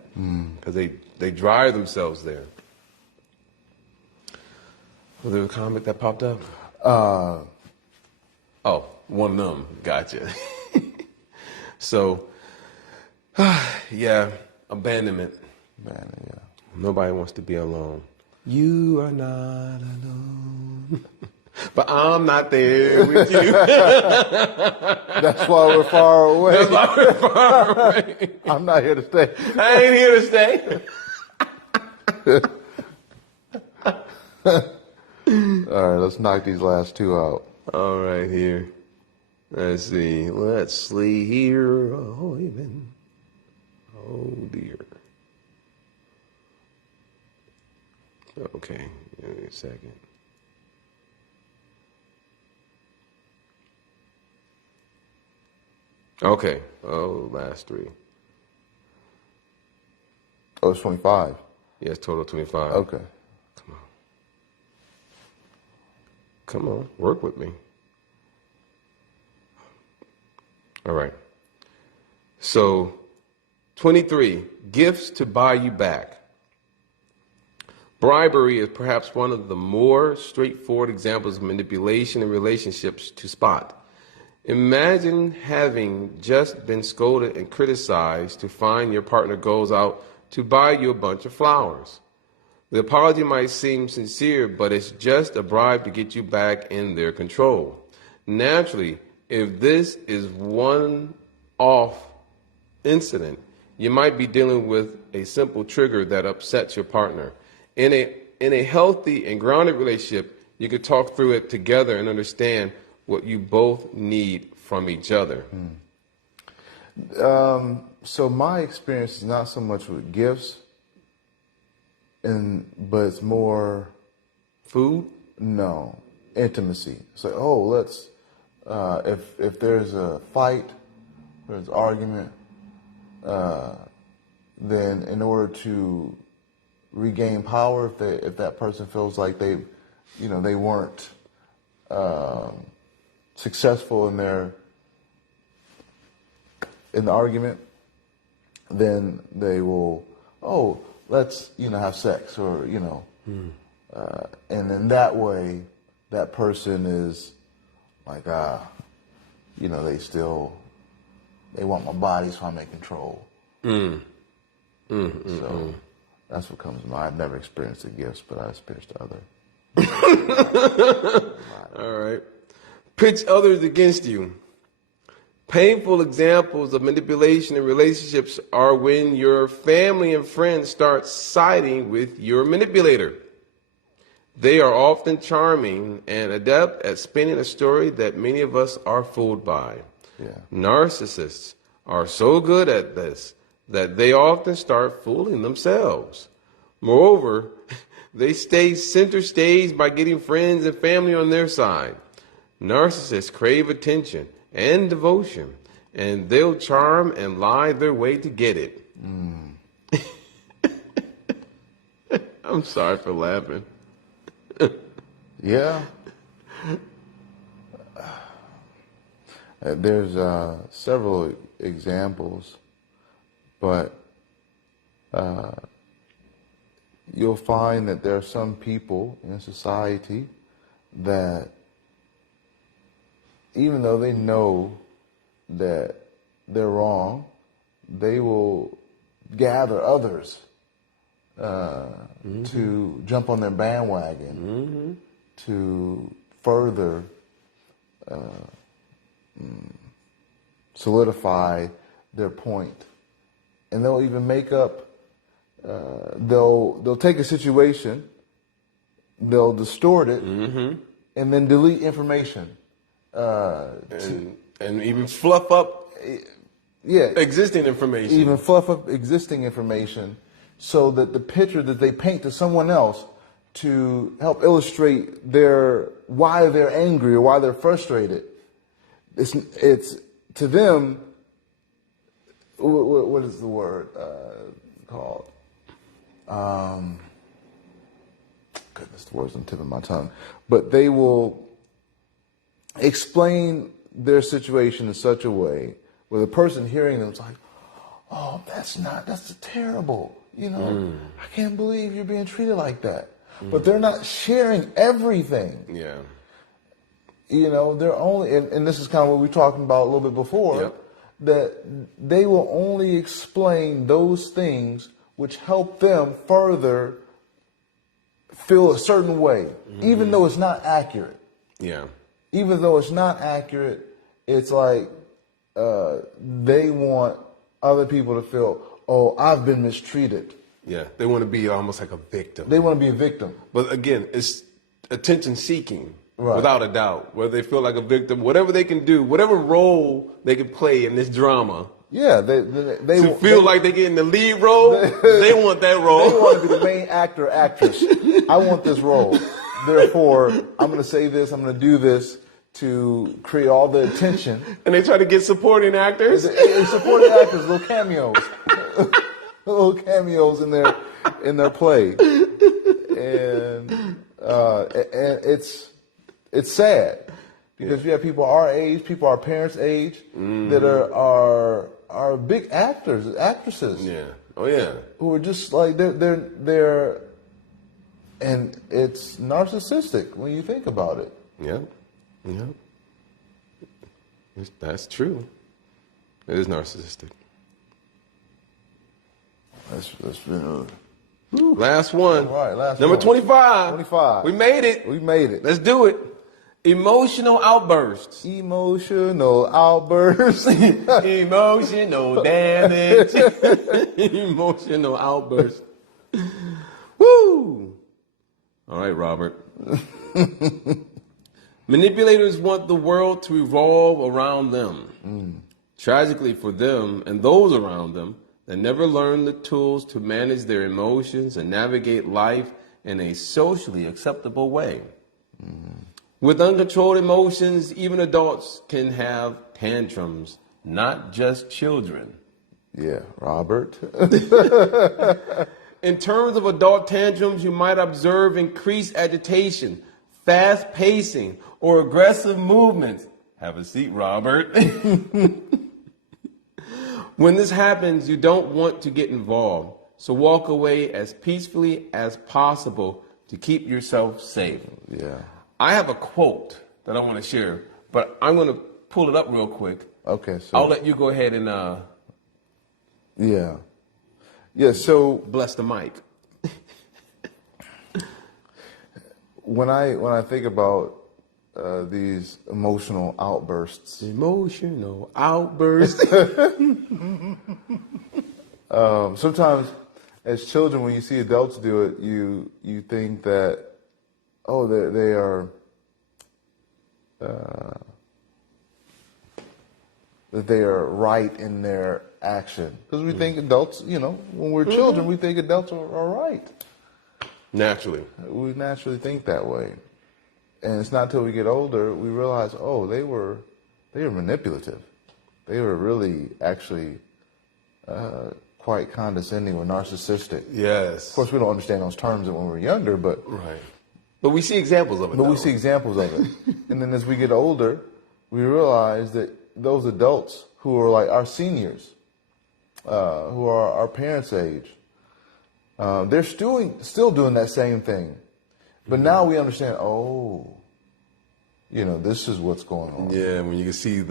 because they drive themselves there. Was there a comment that popped up? Oh, one of them. Gotcha. So, yeah, abandonment. Yeah. Nobody wants to be alone. You are not alone. But I'm not there with you. That's why we're far away. That's why we're far away. I'm not here to stay. I ain't here to stay. All right, let's knock these last two out. All right, here. Let's see here. Oh, amen. Oh, dear. Okay, give me a second. Okay. Oh, last three. Oh, it's 25. Yes, total 25. Okay. Come on, work with me. All right. So, 23, gifts to buy you back. Bribery is perhaps one of the more straightforward examples of manipulation in relationships to spot. Imagine having just been scolded and criticized to find your partner goes out to buy you a bunch of flowers. The apology might seem sincere, but it's just a bribe to get you back in their control. Naturally, if this is one-off incident, you might be dealing with a simple trigger that upsets your partner. In a healthy and grounded relationship, you could talk through it together and understand what you both need from each other. So my experience is not so much with gifts, but it's more Food? no intimacy. It's like, oh, let's if there's a fight, there's argument, then in order to regain power, if that person feels like they weren't successful in the argument, then they will, oh, let's have sex, or and then that way that person is like they want my body, so I'm in control. So that's what comes to mind. I've never experienced the gifts, but I experienced the other. All right. Pitch others against you. Painful examples of manipulation in relationships are when your family and friends start siding with your manipulator. They are often charming and adept at spinning a story that many of us are fooled by. Yeah. Narcissists are so good at this that they often start fooling themselves. Moreover, they stay center stage by getting friends and family on their side. Narcissists crave attention and devotion, and they'll charm and lie their way to get it. I'm sorry for laughing. Yeah. There's several examples, but you'll find that there are some people in society that, even though they know that they're wrong, they will gather others to jump on their bandwagon, to further solidify their point. And they'll even make up, they'll take a situation, they'll distort it, and then delete information. And even fluff up existing information. Even fluff up existing information so that the picture that they paint to someone else to help illustrate why they're angry or why they're frustrated. It's to them, what is the word called? Goodness, the word's on the tip of my tongue. But they will explain their situation in such a way where the person hearing them is like, oh, that's terrible. I can't believe you're being treated like that. But they're not sharing everything. Yeah. They're only, and this is kind of what we were talking about a little bit before, that they will only explain those things which help them further feel a certain way, even though it's not accurate. Yeah. Even though it's not accurate, it's like they want other people to feel, oh, I've been mistreated. Yeah, they want to be almost like a victim. They want to be a victim. But again, it's attention seeking, right, without a doubt. Whether they feel like a victim, whatever they can do, whatever role they can play in this drama. Yeah, they feel like they're getting the lead role. They want that role. They want to be the main actor, actress. I want this role. Therefore, I'm going to say this, I'm going to do this to create all the attention. And they try to get supporting actors. And supporting actors, little cameos, little cameos in their play, and it's sad because you have people our age, people our parents' age, that are big actors, actresses. Yeah. Oh yeah. Who are just like they're, and it's narcissistic when you think about it. Yeah. Yeah. That's true. It is narcissistic. That's been last one. All right, last Number one. 25. 25. We made it. We made it. Let's do it. Emotional outbursts. Emotional outbursts. Emotional damage. Emotional outbursts. Woo! All right, Robert. Manipulators want the world to revolve around them. Tragically for them and those around them, they never learn the tools to manage their emotions and navigate life in a socially acceptable way. With uncontrolled emotions, even adults can have tantrums, not just children. Yeah, Robert. In terms of adult tantrums, you might observe increased agitation, fast pacing, or aggressive movements. Have a seat, Robert. When this happens, you don't want to get involved. So walk away as peacefully as possible to keep yourself safe. Yeah. I have a quote that I want to share, but I'm going to pull it up real quick. Okay. So I'll let you go ahead and yeah. Yeah. So bless the mic. when I think about these emotional outbursts, sometimes as children, when you see adults do it, you think that, oh, they are that they are right in their action, because we think adults, when we're children, we think adults are right. Naturally. We naturally think that way. And it's not until we get older we realize, oh, they were manipulative. They were really actually quite condescending or narcissistic. Yes. Of course, we don't understand those terms when we're younger, but Right. But we see examples of it. but we see examples of it. And then as we get older, we realize that those adults who are like our seniors, who are our parents' age, they're still doing that same thing. But now we understand, this is what's going on. Yeah, when you can see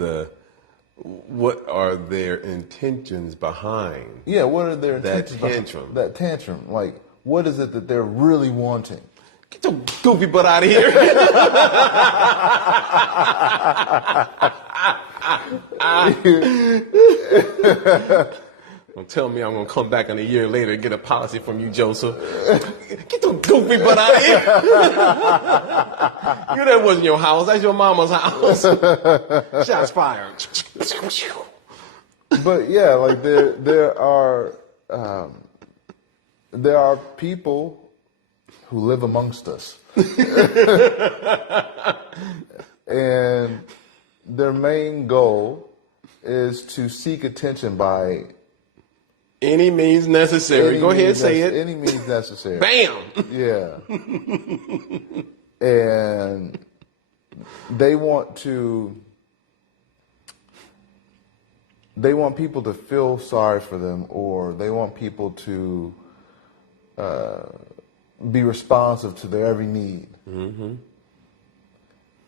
what are their intentions behind. Yeah, what are their that intentions tantrum? That tantrum. Like, what is it that they're really wanting? Get your goofy butt out of here. Don't tell me I'm going to come back in a year later and get a policy from you, Joseph. Get your goofy butt out of here. That wasn't your house. That's your mama's house. Shots fired. But yeah, like there are people who live amongst us, and their main goal is to seek attention by any means necessary. Go ahead, say it. Any means necessary. Bam. Yeah. And they want people to feel sorry for them, or they want people to be responsive to their every need. Mm-hmm.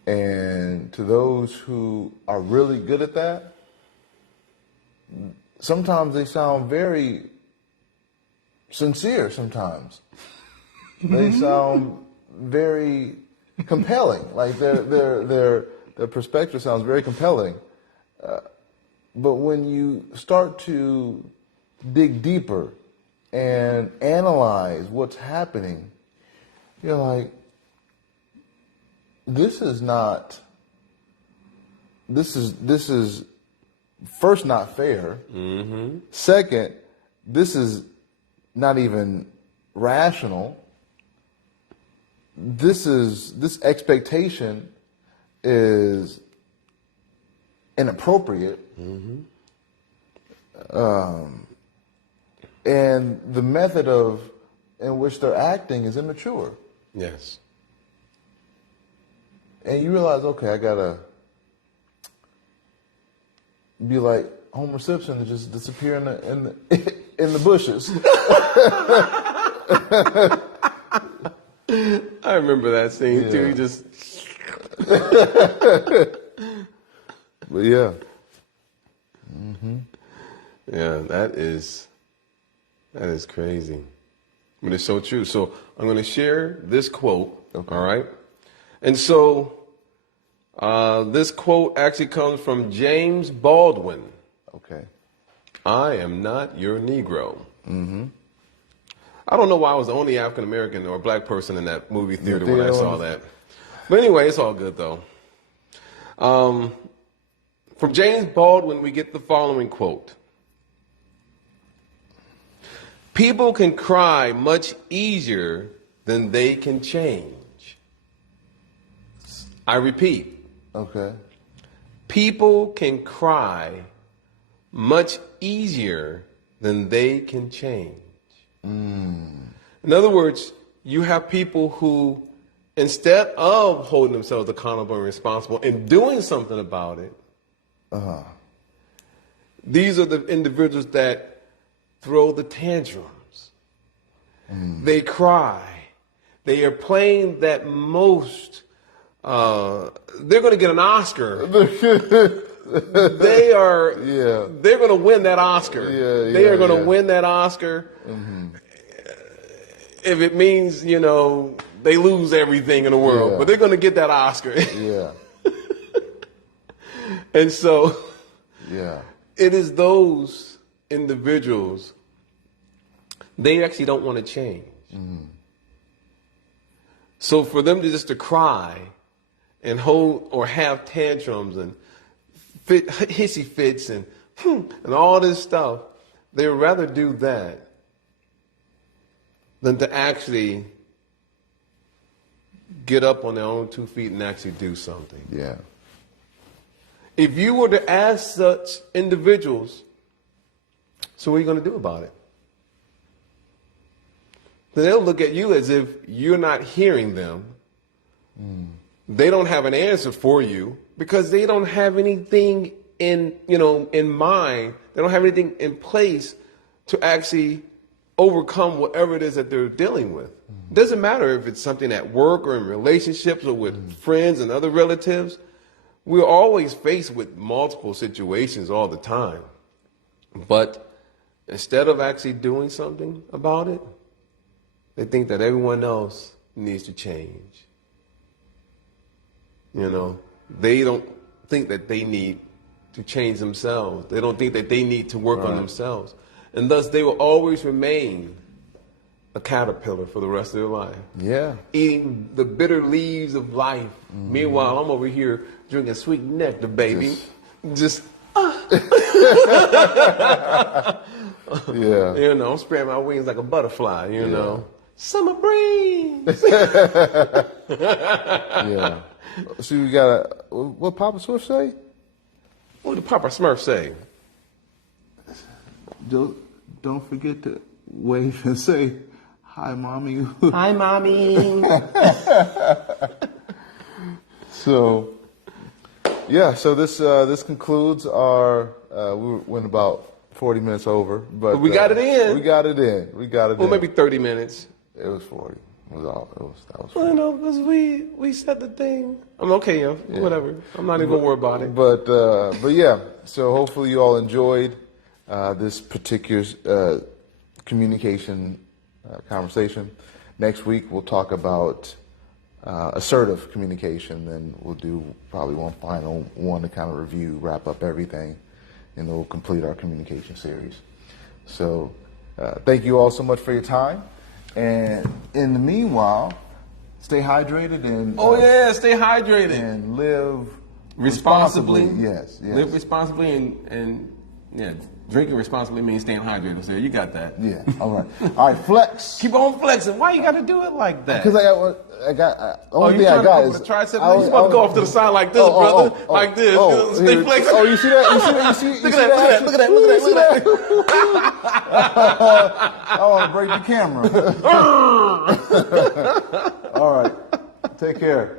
And to those who are really good at that, sometimes they sound very sincere. Sometimes they sound very compelling. Like their perspective sounds very compelling. But when you start to dig deeper and analyze what's happening, you're like, this is first, not fair. Mm-hmm. Second, this is not even rational. This expectation is inappropriate, and the method in which they're acting is immature. Yes. And you realize, okay, I gotta be like Homer Simpson and just disappear in the bushes. I remember that scene too. He just. But yeah. Yeah, that is crazy. But it's so true. So I'm going to share this quote. Okay. All right. And so this quote actually comes from James Baldwin. Okay. I am not your Negro. I don't know why I was the only African American or black person in that movie theater when I saw that. But anyway, it's all good though. From James Baldwin, we get the following quote. People can cry much easier than they can change. I repeat. Okay. People can cry much easier than they can change. In other words, you have people who, instead of holding themselves accountable and responsible and doing something about it, these are the individuals that throw the tantrums. They cry. They are playing that most. They're going to get an Oscar. They are. Yeah. They're going to win that Oscar. They are going to win that Oscar. If it means, they lose everything in the world, but they're going to get that Oscar. And so, it is those individuals. They actually don't want to change. So for them to cry and hold or have tantrums and hissy fits and all this stuff, they would rather do that than to actually get up on their own 2 feet and actually do something. Yeah. If you were to ask such individuals, so what are you going to do about it? Then they'll look at you as if you're not hearing them. They don't have an answer for you because they don't have anything in mind. They don't have anything in place to actually overcome whatever it is that they're dealing with. It doesn't matter if it's something at work or in relationships or with friends and other relatives. We're always faced with multiple situations all the time. But instead of actually doing something about it, they think that everyone else needs to change. They don't think that they need to change themselves. They don't think that they need to work on themselves. And thus they will always remain a caterpillar for the rest of their life. Yeah. Eating the bitter leaves of life. Meanwhile, I'm over here drinking sweet nectar, baby. Just yeah. I'm spreading my wings like a butterfly, know. Summer breeze. Yeah. So you got what Papa Swift say? What did Papa Smurf say? Don't forget to wave and say, "Hi, mommy." Hi, mommy. So this concludes our. We went about 40 minutes over, but we got it in. We got it in. Well, maybe 30 minutes. It was 40. That was 40. Well, because we set the thing. I'm okay, whatever. I'm not even gonna worry about it. But yeah. So hopefully you all enjoyed this particular communication conversation. Next week we'll talk about assertive communication, and we'll do probably one final one to kind of review, wrap up everything, and then we'll complete our communication series. So thank you all so much for your time. And in the meanwhile, stay hydrated and stay hydrated and live responsibly. Yes. Live responsibly and Yeah, drinking responsibly means staying hydrated. So you got that. Yeah. All right. All right. Flex. Keep on flexing. Why you got to do it like that? Because only thing I got is the tricep. You supposed to go off to the side like this, brother. Like this. Stay flexing. Oh, you see that? You see Look at that. Look at that. I want to break the camera. All right. Take care.